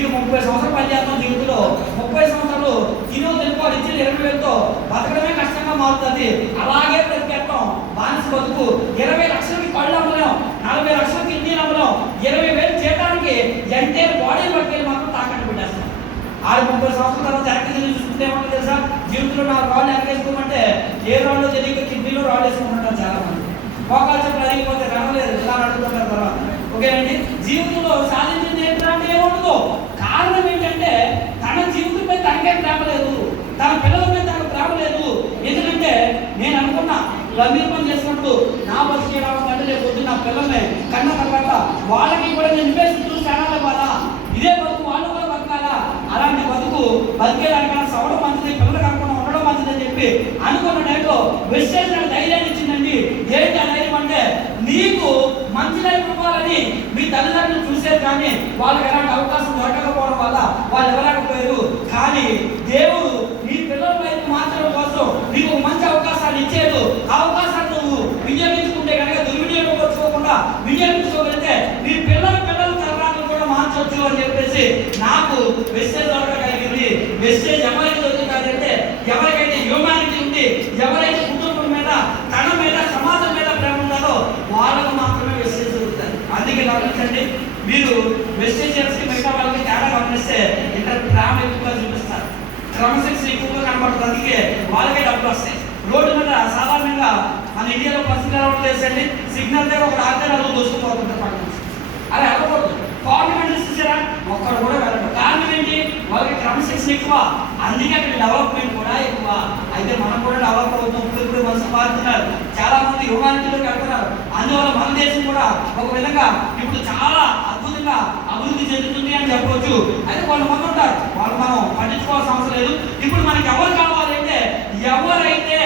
నీకు 30 సంవత్సరాలు పని చేస్తాం జీవితంలో, 30 సంవత్సరాలు తినో తెలుసుకోవాలి ఇచ్చిన 20,000తో బతకడమే కష్టంగా మారుతుంది. అలాగే బ్రతికేస్తాం బానిస బతుకు. 20 లక్షలకి కళ్ళు అమ్మలేం, 40 లక్షల కిడ్నీలు అమ్మలేం, 20,000 చేయడానికి ఎంటైర్ బాడీ పట్టుకెళ్ళి మాత్రం తాకట్టు పెట్టేస్తాం. 30 సంవత్సరాల తర్వాత వెనక్కి తిరిగి చూసుకుంటే ఏమన్నా తెలుసా, జీవితంలో 4 రాళ్ళు వెనకేసుకోమంటే ఏ రాళ్ళు తెలియక కిడ్నీలో రాళ్ళు వేసుకుంటారు చాలా మంది. మోకాలు చెప్పలు అరిగిపోతే రావలేదు ఇలా అడుగుతుంటారు తర్వాత. ఓకేనండి, జీవితంలో సాధించింది ఏంటంటే ఏముండదు. కారణం ఏంటంటే తన జీవితంపై తనకే ప్రేమ లేదు, తన పిల్లలపై తనకు ప్రేమ లేదు. ఎందుకంటే నేను అనుకున్నా నిర్మాణం చేసినప్పుడు నా బస్సు రావాలంటే రేపు పొద్దు నా పిల్లల్ని కన్న తర్వాత వాళ్ళకి కూడా నేను ఇన్వెస్ట్ చాలా బాధ, ఇదే బతుకు వాళ్ళు కూడా బతకాలా, అలాంటి బతుకు బతికేదానికన్నా సవడం మంచిది, పిల్లలు కాకుండా ఉండడం మంచిది అని చెప్పి అనుకున్న టైంలో వెస్టేజ్ నాకు ధైర్యాన్ని ఇచ్చిందండి. ఏంటి ఆ ధైర్యం అంటే, నీకు మంచి లైఫ్ ఇవ్వాలని మీ తల్లిదండ్రులు చూసేది కానీ వాళ్ళకి ఎలాంటి అవకాశం దొరకకపోవడం వల్ల వాళ్ళు ఇవ్వలేకపోయారు. కానీ దేవుడు నీ పిల్లల వైపు మార్చడం కోసం నీకు ఒక మంచి అవకాశాన్ని ఇచ్చేది. ఆ అవకాశాన్ని నువ్వు వినియోగించుకుంటే కనుక దుర్వినియోగపరచుకోకుండా వినియోగించుకోగలిగితే నీ పిల్లల తలరాలను కూడా మార్చవచ్చు అని చెప్పేసి నాకు మెసేజ్ దొరకగలిగింది. మెసేజ్ ఎవరికి దొరుకుతుందంటే, ఎవరికైతే హ్యూమానిటీ ఉంది, ఎవరైతే కుటుంబం మీద తన మీద సమాజం మీద ప్రేమ ఉందో వాళ్ళకు మాత్రమే మెసేజ్ దొరుకుతుంది. అందుకే గమనించండి, మీరు మెసేజర్స్కి మిగతా వాళ్ళకి తేడా గమనిస్తే ఇక్కడ ప్రేమ ఎక్కువగా చూపిస్తారు, క్రమశిక్షణ ఎక్కువగా కనబడుతుంది. అందుకే వాళ్ళకే డబ్బులు వస్తాయి. రోడ్డు మీద సాధారణంగా మన ఇండియాలో పరిస్థితి ఎలా ఉంటుందండి, సిగ్నల్ దగ్గర ఒక ఆధారాలు దోసుకుపోతుంటారు పక్కన. అలా వెళ్ళకూడదు. గవర్నమెంట్ చూసారా, ఒక్కడు కూడా వెళ్ళడు. కారణం ఏంటి, వాళ్ళకి క్రమశిక్షణ ఎక్కువ, అందుకే అక్కడ డెవలప్మెంట్ కూడా ఎక్కువ. అయితే మనం కూడా డెవలప్ అవుతాం. ఇప్పుడు మనుషులు మారుతున్నారు, చాలా మంది హ్యూమానిటీలోకి వెళ్తున్నారు. అందువల్ల మన దేశం కూడా ఒక విధంగా ఇప్పుడు చాలా అద్భుతంగా అభివృద్ధి చెందుతుంది అని చెప్పవచ్చు. అయితే కొంతమంది ఉంటారు, వాళ్ళు మనం పట్టించుకోవాల్సిన అవసరం లేదు. ఇప్పుడు మనకి ఎవరు కావాలంటే, ఎవరైతే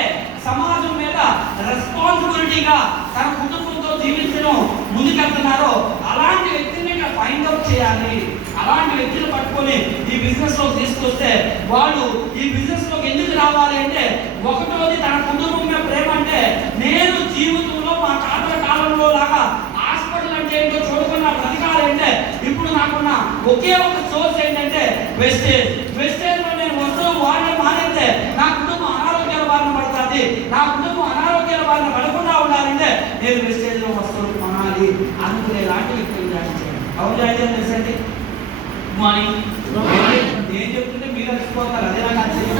సమాజం మీద రెస్పాన్సిబిలిటీగా తన కుటుంబంతో జీవించడం ముందుకెళ్తున్నారో అలాంటి వ్యక్తిని ఇక్కడ ఫైండ్ అవుట్ చేయాలి. అలాంటి వ్యక్తులు పట్టుకొని ఈ బిజినెస్ లో తీసుకొస్తే వాళ్ళు ఈ బిజినెస్ లోకి ఎందుకు రావాలి అంటే, ఒకటోది తన కుటుంబం మీద ప్రేమ. అంటే నేను జీవితంలో మా తాతల కాలంలో లాగా హాస్పిటల్ అంటే ఏంటో చూడకుండా బ్రతకాలంటే ఇప్పుడు నాకున్న ఒకే ఒక సోర్స్ ఏంటంటే వెస్టేజ్. వెస్టేజ్ లో నేను వస్తువులు వాడడం మానేస్తే నా కుటుంబం అనారోగ్యాల బారిన పడుతుంది. నా కుటుంబం అనారోగ్యాల బారిన పడకుండా ఉండాలంటే నేను వెస్టేజ్ లో వస్తువులు కొనాలి అనుకునే లాంటి వ్యక్తులు అవును అయితే తెలుసండి. మార్నింగ్ నేను చెప్తుంటే మీరు వచ్చిపోతారు, అదే నాకు ఆశ్చర్యం.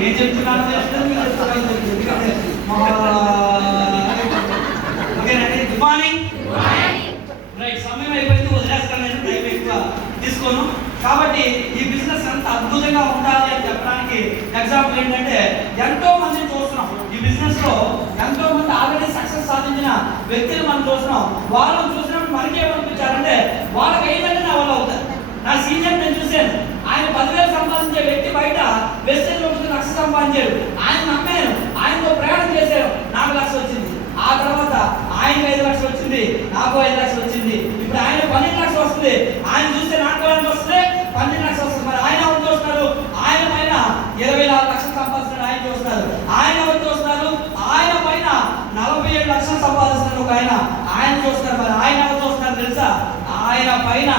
నేను చెప్తున్నాను మీరు ఓకేనండి. Good morning. రైట్, సమయం అయిపోయింది, వదిలేస్తాను, టైం ఎక్కువ తీసుకోను. కాబట్టి ఈ బిజినెస్ అంత అద్భుతంగా ఉండాలి అని చెప్పడానికి ఎగ్జాంపుల్ ఏంటంటే, ఎంతో మందిని చూస్తున్నాం ఈ బిజినెస్ లో, ఎంతో మంది ఆల్రెడీ సక్సెస్ సాధించిన వ్యక్తులు మనం చూస్తున్నాం. వాళ్ళని చూసినప్పుడు మనకి ఏమనిపించారంటే, వాళ్ళకి ఏంటంటే నా వల్ల అవుతారు. నా సీనియర్ నేను చూశాను, ఆయన 10,000 సంపాదించే వ్యక్తి బయట వెస్టేజ్ లో 1,00,000 సంపాదించాడు. ఆయన నమ్మాను, ఆయనతో ప్రయాణం చేశాను, నాకు 1,00,000 వచ్చింది. ఆ తర్వాత ఆయనకు 5 లక్షలు వచ్చింది, నాకు 5 లక్షలు వచ్చింది. ఇప్పుడు ఆయన 12 లక్షలు వస్తుంది. ఆయన చూస్తే నాకు ఎంత వస్తుంది, 12 లక్షలు వస్తుంది. మరి ఆయన ఎవరు చూస్తున్నారు, ఆయన పైన 24 లక్షలు సంపాదిస్తున్నాడు ఆయన చూస్తున్నారు. ఆయన ఎవరు చూస్తున్నారు, ఆయన పైన 47 లక్షలు సంపాదిస్తున్నారు ఒక ఆయన, ఆయన చూస్తున్నారు. మరి ఆయన ఎవరు చూస్తున్నారు తెలుసా, ఆయన పైన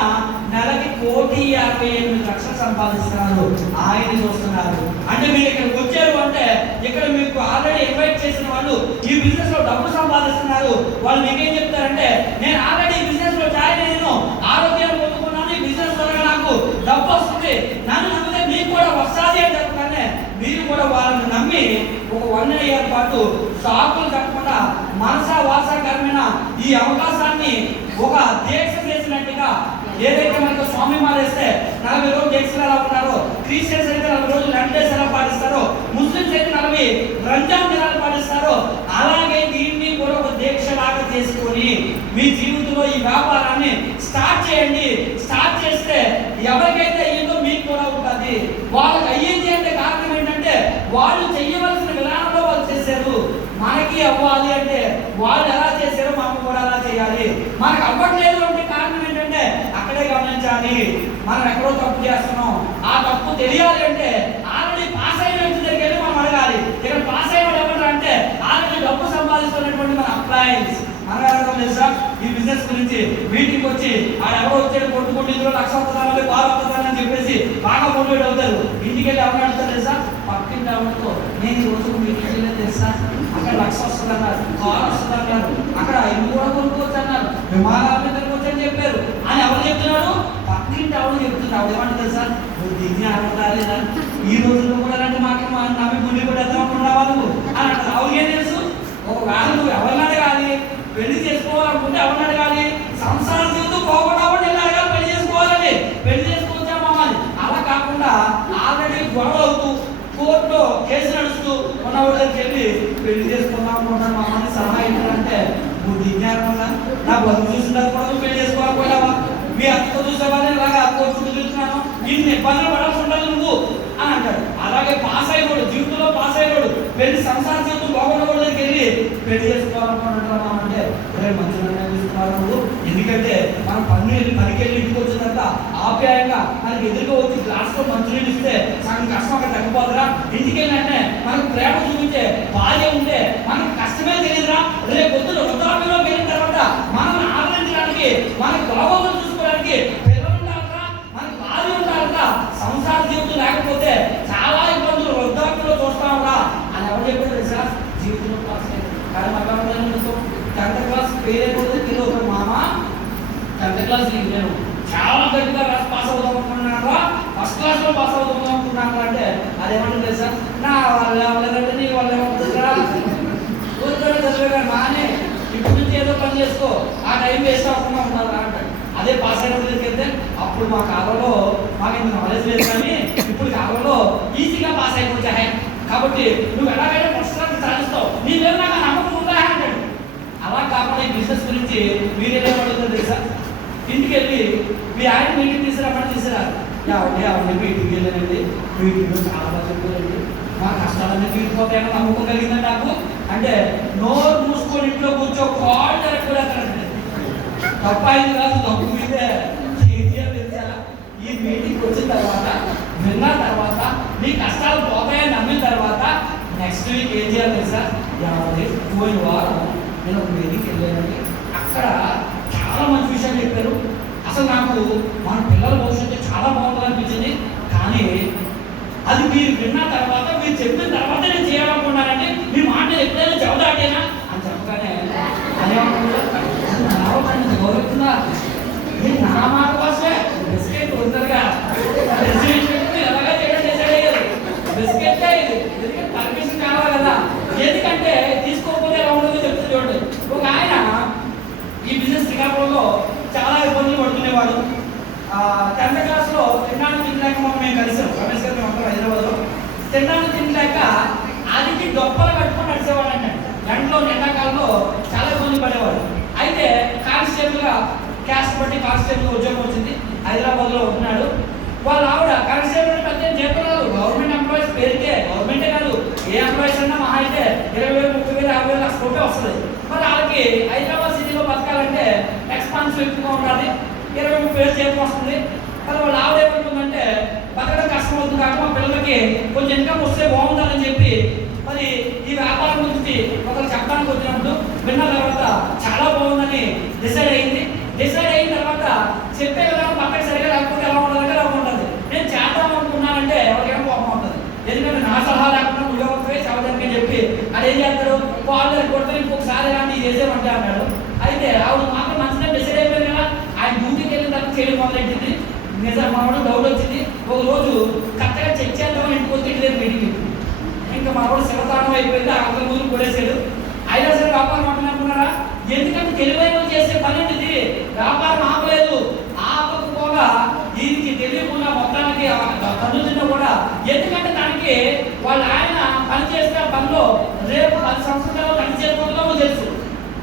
నెలకి 1,58,00,000 సంపాదిస్తున్నారు, ఆయన చూస్తున్నారు. అంటే మీరు ఇక్కడికి వచ్చారు అంటే, ఇక్కడ మీకు ఆల్రెడీ ఇన్వైట్ చేసిన వాళ్ళు ఈ బిజినెస్ లో డబ్బు సంపాదిస్తున్నారు. వాళ్ళు మీకేం చెప్తారంటే, నేను ఆల్రెడీ ఈ బిజినెస్ లో జాయిన్ అయ్యాను, ఆరోగ్యాన్ని పొందుకున్నాను, ఈ బిజినెస్ ద్వారా నాకు డబ్బు వస్తుంది, నన్ను నమ్మితే మీకు కూడా వస్తుంది అని చెప్పగానే మీరు కూడా వాళ్ళని నమ్మి ఒక 1 year పాటు సాకులు చెప్పకుండా మనసా వాసాకరమైన ఈ అవకాశాన్ని ఒక దీక్ష చేసినట్టుగా, ఏదైతే మనకు స్వామి మారేస్తే 40 రోజులు దీక్షలు ఎలా ఉంటారో, క్రిస్టియన్స్ అయితే 40 రోజులు లండేస్ ఎలా పాటిస్తారో, ముస్లిమ్స్ అయితే 40 రంజాన్ దినాలు పాటిస్తారో, అలాగే దీన్ని కూడా ఒక దీక్షలాగా చేసుకొని మీ జీవితంలో ఈ వ్యాపారాన్ని స్టార్ట్ చేయండి. స్టార్ట్ చేస్తే ఎవరికైతే అయ్యిందో మీకు కూడా ఉంటుంది. వాళ్ళకి అయ్యింది అంటే కారణం ఏంటంటే, వాళ్ళు చెయ్యవలసిన విధానంలో వాళ్ళు చేశారు. మనకి అవ్వాలి అంటే వాళ్ళు ఎలా చేశారో మనం కూడా అలా చేయాలి. మనకు అవ్వట్లేదు అంటే కారణం ఏంటంటే, అక్కడే గమనించాలి, మనం ఎక్కడో తప్పు చేస్తున్నాం. ఆ తప్పు తెలియాలి అంటే ఆల్రెడీ పాస్ అయిన వ్యక్తి దగ్గరికి వెళ్ళి మనం అడగాలి. ఇక్కడ పాస్ అయిన ఎవరు అంటే ఆల్రెడీ డబ్బు సంపాదిస్తున్నటువంటి మన అప్లయన్స్. మన తెలుసా ఈ బిజినెస్ గురించి మీటింగ్ వచ్చి ఆడెవరో వచ్చాడు కొట్టుకుంటూ ఇందులో 1,00,000 అవుతారు. ఇంటికి వెళ్ళి ఎవరిని అడుగుతారు తెలుసా? పక్కింటి ఆవిడతో నేను ఈ రోజు మీటింగ్కి వెళ్ళేది తెలుసా, అక్కడ 1,00,000 వస్తుంది అన్నారు, కారు వస్తుంది అన్నారు, అక్కడ ఇల్లు కూడా కొనుక్కోవచ్చు అన్నారు, విమానాల మీద తిరగవచ్చు అని చెప్పారు అని ఎవరు చెప్తున్నాడు? పక్కింటి ఆవిడ చెప్తుంది. ఆవిడ ఏమంటుంది తెలుసా? నువ్వు దిగి ఆడలేదా, ఈ రోజుల్లో కూడా అలాంటి మాటలు నమ్మి గుండె కూడా ఎత్తుకుంటున్నావా నువ్వు అని అంటారు. ఆవిడకేం తెలుసు? ఒకవేళ నువ్వు ఎవరిని అడగాలి, పెళ్లి చేసుకోవాలనుకుంటే ఎవరిని అడగాలి? సంసార జీవితం పోగొట్టాలని నేను అడగాలి, పెళ్లి చేసుకోవాలని, పెళ్లి చేసుకోవచ్చా మామని. అలా కాకుండా ఆల్రెడీ గొడవ అవుతూ కోర్టులో కేసు నడుస్తూ ఉన్న వాళ్ళకి వెళ్ళి పెళ్లి చేసుకుందాం అనుకుంటున్నాను మామని సలహా ఇవ్వాలంటే బుద్ధి జ్ఞానం ఉందా? నా బతుకు చూసిన తర్వాత పెళ్లి చేసుకోవాలనుకుంటావా? మీ అక్కతో చూసేవాళ్ళని ఇలాగా అక్కో చుట్టూ చూస్తున్నాను, ఇన్ని ఇబ్బందులు పడాల్సి ఉండాలి నువ్వు అని అంటాడు. అలాగే పాస్ అయ్యేవాడు, జీవితంలో పాస్ అయ్యేవాడు, పెళ్లి సంసార జీవితం బాగున్నవాడు దగ్గరికి వెళ్ళి పెళ్లి చేసుకోవాలనుకుంటున్నామంటే మంచి నిర్ణయం తీసుకోవాలి నువ్వు. ఎందుకంటే మనం పనికి వెళ్ళి ఇంటికి వచ్చినంత ఆప్యాయంగా మనకి ఎదురుగా వచ్చి గ్లాస్లో మంచినీళ్ళు ఇస్తే సగం కష్టం అక్కడ తగ్గిపోతురా. ఇంటికి వెళ్ళినట్టే మనకు ప్రేమ చూపించే భార్య ఉంటే మనకి కష్టమే తెలియదురా. రేపు పొద్దున వృద్ధాప్యంలోకి వెళ్ళిన తర్వాత మనల్ని ఆదరించడానికి, మనకి బాగోగులు చూసుకోవడానికి పిల్లలు ఉండాలరా, మనకి భార్య ఉండాలరా. సంసార జీవితం లేకపోతే చాలా ఇబ్బందులు వృద్ధాప్యంలో చూస్తాంరా అని ఎవరు చెప్పారు తెలుసా? జీవితంలో పాస్ అయ్యారు. కానీ మళ్ళీ 10th క్లాస్ పేరు అయిపోతే తెలియదు మామ, 10th క్లాస్ నేను చాలా గట్టిగా రాసి పాస్ అవుదాం అనుకున్నాను, ఫస్ట్ క్లాస్లో పాస్ అవుదాం అనుకున్నాను అంటే అదేమంటుంది తెలుసా? నా వాళ్ళు అవ్వలేదంటే నీ వాళ్ళు ఏమవుతుందిరా, ఊరితో చదివే మానే ఇప్పుడు నుంచి ఏదో పని చేసుకో, ఆ టైం వేస్ట్ అవ్వకుండా ఉండాలి అంటాడు. అదే పాస్ అయిన దగ్గరికి అప్పుడు మా కాలంలో మాకు ఇంత నాలెడ్జ్ లేదు, కానీ ఇప్పుడు కాలంలో ఈజీగా పాస్ అయిపోవచ్చా కాబట్టి నువ్వు ఎలాగైనా ఫస్ట్ క్లాస్ సాధిస్తావు, నీ మీద నాకు నమ్మకం ఉందా అంటాడు. అలా కాకుండా ఈ బిజినెస్ గురించి మీరేదో పడుతుందో తెలుసా? ఇంటికి వెళ్ళి మీ ఆయన మీటింగ్ తీసుకురారు, ఆవిడ మీటింగ్ వెళ్ళానండి, మీటింగ్లో చాలా బాగా చెప్పారండి, మా కష్టాలన్నీ తీరిపోతాయని నమ్మకం కలిగిందండి నాకు అంటే నోరు మూసుకొని ఇంట్లో కూర్చో కాల్ జరగకూడదండి. తప్ప ఇది కాదు, తప్పు మీదే. ఈ మీటింగ్ వచ్చిన తర్వాత విన్న తర్వాత మీ కష్టాలు పోతాయని నమ్మిన తర్వాత నెక్స్ట్ వీక్ ఏం చేయాలి తెలుసా? పోయిన వారం నేను ఒక మీటింగ్కి వెళ్ళానండి, అక్కడ చాలా మంచి విషయాలు చెప్పారు. అసలు నాకు మన పిల్లల భవిష్యత్తు చాలా బాగుంటుంది అనిపించింది, కానీ అది మీరు విన్న తర్వాత, మీరు చెప్పిన తర్వాత నేను చేయాలనుకున్నానండి, మీ మాట ఎప్పుడైనా జవదాటేనా అని చెప్పగానే అదేమనుకుంటా గౌరవుతుందా? ఇది నా మాట కోసమే బిస్కెట్ ఉంటుందిగా, ఎలాగా చేయడం డిసైడ్ అయ్యారు. బిస్కెట్ ఇది ఎందుకంటే పర్మిషన్ కావాలి కదా, ఎందుకంటే తీసుకోకపోతే ఎలా ఉంటుందో చెప్తుంది చూడండి. ఒక ఆయన ఈ బిజినెస్ శ్రీకాకుళంలో చాలా ఇబ్బందులు పడుతునేవాడు. 10th క్లాస్లో తినడానికి తినలేక మేము కలిసాం, రమేష్ గారు మేము హైదరాబాద్లో. తినడానికి తినలేక అదికి డొప్పలు కట్టుకొని నడిచేవాడు అంటే గంటలో ఎండాకాలంలో చాలా ఇబ్బంది పడేవాడు. అయితే కానిస్టేబుల్గా క్యాస్ట్ బట్టి కానిస్టేబుల్ ఉద్యోగం వచ్చింది, హైదరాబాద్లో ఉంటున్నాడు. వాళ్ళ ఆవిడ కానిస్టేబుల్ పెద్ద జీతం రాదు, గవర్నమెంట్ ఎంప్లాయీస్ పేరుకే, గవర్నమెంటే కాదు ఏ ఎంప్లాయీస్ అన్నా మహా అయితే 20,000, 30,000, 50,000 లక్ష రూపాయలు వస్తుంది. మరి వాళ్ళకి హైదరాబాద్ సిటీలో బతకాలంటే ఎక్స్పాన్సివ్ ఎక్కువగా ఉండాలి, 20,000 జీతం వస్తుంది. మరి వాళ్ళ ఆవిడ ఏమవుతుందంటే బతకడం కష్టం అవుతుంది కాక మా పిల్లలకి కొంచెం ఇన్కమ్ వస్తే బాగుంటుందని చెప్పి మరి ఈ వ్యాపారం గురించి ఒకరు చెప్పడానికి వచ్చినప్పుడు విన్న తర్వాత చాలా బాగుందని డిసైడ్ అయింది. డిసైడ్ అయిన తర్వాత చెప్పే విధానం పక్కన సరిగా లేకపోతే ఎలా ఉండాలంటే అలా ఉంటుంది. నేను చేద్దాం అనుకున్నానంటే ఎవరికైనా కోపం ఉంటుంది, ఎందుకంటే నా సలహా లేకుండా నువ్వే చదవడానికి చెప్పి అదేం చేస్తాడు, వాళ్ళు కొడితే ఇంకొకసారి ఇలాంటివి చేసేమంటే అన్నాడు. అయితే ఆవిడ మాత్రం మంచిగా డిసైడ్ అయిపోయింది కదా, ఆయన డ్యూటీకి వెళ్ళిన తర్వాత చేయడం మొదలెట్టింది. నిజం మనవాడు డౌట్ వచ్చింది. ఒక రోజు కరెక్ట్గా చెక్ చేద్దామని ఇంటికి వస్తే ఇంటి దగ్గర మీటింగ్ పెట్టింది. ఇంకా మనవాడు శివతాండం అయిపోయింది, ఆ అంత ముందు కొడేసాడు. అయినా సరే వ్యాపారం అంటున్నారా? ఎందుకంటే తెలివైన చేసే పని ఇది, వ్యాపారం ఆపలేదు. ఆపకపోగా దీనికి తెలియకుండా మొత్తానికి తన్నుతున్నా కూడా, ఎందుకంటే దానికి వాళ్ళ ఆయన పని చేస్తే పనిలో రేపు 10 సంవత్సరాలు పని చేయకపోతుందో తెలుసు,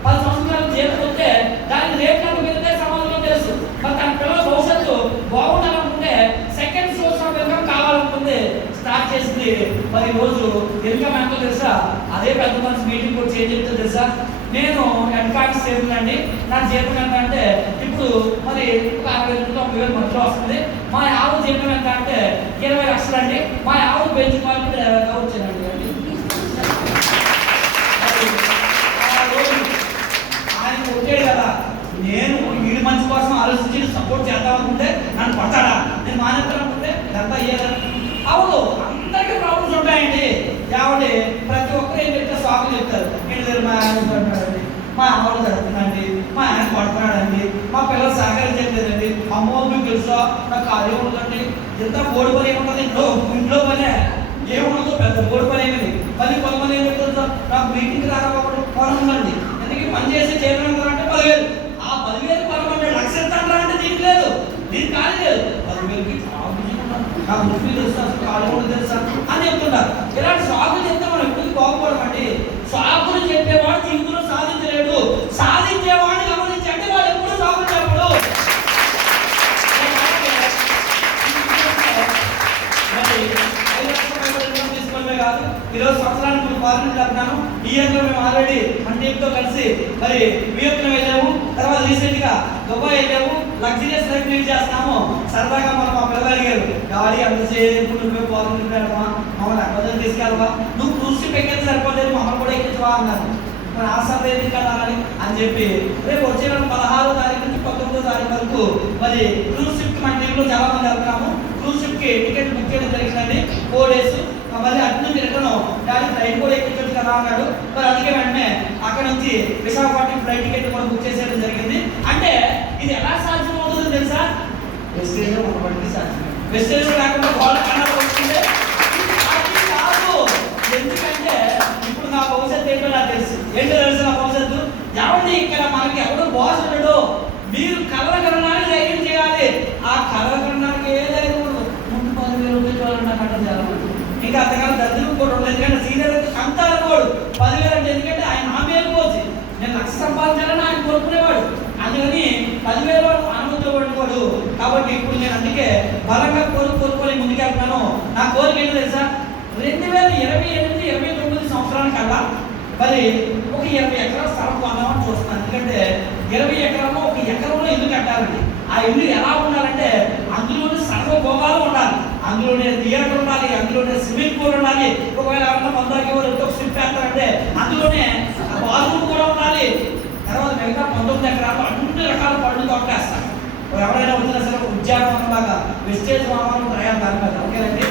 10 సంవత్సరాలు చేయకపోతే దానికి రేపు నాకు వెళ్తే సమాజంలో తెలుసు. మరి తన పిల్లల భవిష్యత్తు బాగుండాలనుకుంటే సెకండ్ సోర్స్ ఆఫ్ ఇన్కమ్ కావాలనుకుంటే స్టార్ట్ చేసింది. మరి రోజు ఇన్కమ్ ఎంతో తెలుసా? అదే పెద్ద మనిషి మీటింగ్ వచ్చి ఏం చెప్తే తెలుసా? నేను హెడ్ కానిస్టేబుల్ అండి, నా జీతం ఎంత అంటే ఇప్పుడు మరి 60,000 మధ్యలో వస్తుంది. మా ఆవు జీతం ఎంత అంటే 20 లక్షలు అండి. మా ఆవు బెంచ్ మార్కెట్ వచ్చిందండి. ఆయన కొట్టాడు కదా, నేను వీడి మంచి కోసం ఆలోచించి సపోర్ట్ చేద్దాం అనుకుంటే నన్ను కొడతాడా, నేను మానేస్తాను అనుకుంటే ఇదంతా అయ్యేదా? మా అమ్మలు జరుగుతుందండి, మా ఆయన కొడుతున్నాడండి, మా పిల్లలు సహకరించట్లేదండి, అమ్మో మీకు తెలుసా నాకు కార్యం ఉందండి, ఎంత బోర్డు పని ఏముంటుంది ఇంట్లో పనే ఏముండదు, పెద్ద బోర్డు పని ఏమిది. మళ్ళీ కొంతమంది ఏం చెప్తుందో నాకు మీటింగ్కి రాకపోవడం పని ఉందండి, ఎందుకు పని చేసి చేయడం అంటే 10,000, ఆ 10,000 పని లక్ష ఎత్తారా అంటే దీనికి లేదు, దీనికి ఖాళీ లేదు. 10,000కి చాలా బిజీగా ఉన్నాను, నాకు ఉడిపి తెలుసా అసలు కాలు కూడా తెలుసా అని చెప్తుంటారు. ఇలాంటి సాకులు చెప్తే మనం ఎప్పుడు బాగుపడమండి. సాకులు చెప్పేవాడు జీవితంలో సాధించలేడు, సాధించేవాడిని గమనించండి వాడు ఎప్పుడు సాకులు చెప్పడు. తీసుకోవడమే కాదు, ఈరోజు సంవత్సరానికి మేము పార్లమెంట్ వెళ్తున్నాను. ఈ ఇయర్లో మేము ఆల్రెడీ మన టీంతో కలిసి మరి వియత్నం వెళ్ళాము, తర్వాత రీసెంట్ గా దుబాయ్ వెళ్ళాము, లగ్జరియస్ లైఫ్ లీడ్ చేస్తున్నాము. సరదాగా మనం మా పిల్లలు అడిగారు, డాడీ అంతసేపు నువ్వే పార్లమెంట్ వెళ్ళవా, మమ్మల్ని అక్కడ తీసుకెళ్ళవా, నువ్వు కృషి ఎక్కించి సరిపోలేదు మమ్మల్ని కూడా ఎక్కించవా అన్నారు. మన ఆసక్తి ఏంటి కదా అని చెప్పి రేపు వచ్చే 16వ తారీఖు నుంచి 19వ తారీఖు వరకు మరి క్రూజ్ షిప్ మన టీంలో చాలా మంది వెళ్తున్నాము. క్రూజ్ షిప్ కి టికెట్ బుక్ చేయడం జరిగిందండి 4 days. మరి అటు నుంచి రిటర్న్ డాడీ ఫ్లైట్ కూడా ఎక్కించవచ్చు కదా అన్నాడు. మరి అందుకే వెంటనే అక్కడ నుంచి విశాఖపట్నం ఫ్లైట్ టికెట్ కూడా బుక్ చేసేయడం జరిగింది. అంటే ఇది ఎలా సాధ్యం అవుతుందో తెలుసా, వెస్టేజ్ ఒకటి సాధ్యం, వెస్టేజ్ లేకుండా వాళ్ళ కన్నా వస్తుంది కాదు. ఎందుకంటే ఇప్పుడు నా భవిష్యత్తు ఏంటో నాకు తెలుసు, ఏంటో తెలుసు నా భవిష్యత్తు. ఎవరిని ఇక్కడ మనకి ఎవరు బాస్ ఉండడు, మీరు కలవకరణాన్ని ధైర్యం చేయాలి. ఆ కలవకరణానికి ఏ ధైర్యం ఉండదు, ముందు 10,000 రూపాయలు చూడాలన్నమాట జరగదు. ఇంకా అంతకాలం దద్దరు కూడా ఉండదు, ఎందుకంటే సీనియర్ అయితే అంటారు కూడా 10,000 అంటే, ఎందుకంటే ఆయన ఆమె వెళ్ళిపోవచ్చు, నేను లక్ష సంపాదించాలని ఆయన కోరుకునేవాడు, అందుకని 10,000 అనుమతిలో పడిపోడు. కాబట్టి ఇప్పుడు నేను అందుకే బలంగా కోరుకొని ముందుకెళ్తున్నాను. నా కోరిక ఏంటో తెలుసా, 2028-29 సంవత్సరానికల్లా మరి ఒక 20 ఎకరాల స్థలం కొన్నామని చూస్తున్నాను. ఎందుకంటే 20 ఎకరాల్లో ఒక ఎకరంలో ఇల్లు కట్టాలండి. ఆ ఇల్లు ఎలా ఉండాలంటే అందులోనే సర్వభోగాలు ఉండాలి, అందులోనే థియేటర్ ఉండాలి, అందులోనే స్విమ్మింగ్ పూల్ ఉండాలి, ఒకవేళ ఎవరైనా మందాకి ఒక స్విప్ వేస్తారంటే అందులోనే బాత్రూమ్ కూడా ఉండాలి. తర్వాత మిగతా 19 ఎకరాల్లో అన్ని రకాల పళ్ళు తోటేస్తారు. ఎవరైనా వచ్చినా సరే ఉద్యానవనం లాగా వెస్టేజ్ వాహనం ప్రయాణం దాని మీద ఓకేనండి.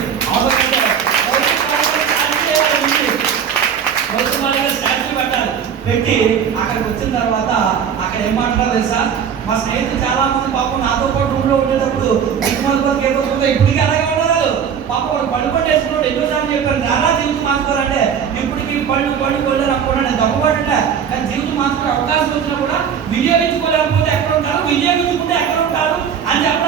స్టాచ్యూ పెట్టాలి, పెట్టి అక్కడికి వచ్చిన తర్వాత అక్కడ ఏం మాట్లాడాలి తెలుసా, మా స్నేహితులు చాలా మంది పాపం నాతో పాటు రూమ్ లో ఉండేటప్పుడు ఇప్పటికీ అలాగే ఉండదు. పాపం వాడు పళ్ళు వేసుకున్నాడు, ఎన్నోసార్లు చెప్పారు నారా జీవితం మార్చుకోవాలంటే ఇప్పటికీ పళ్ళు అనుకున్నా నేను తప్పబడంటే, కానీ జీవితం మార్చుకునే అవకాశం వచ్చినా కూడా వినియోగించుకోలేకపోతే ఎక్కడ ఉంటారు, వినియోగించుకుంటే ఎక్కడ ఉంటారు అని చెప్పాలి.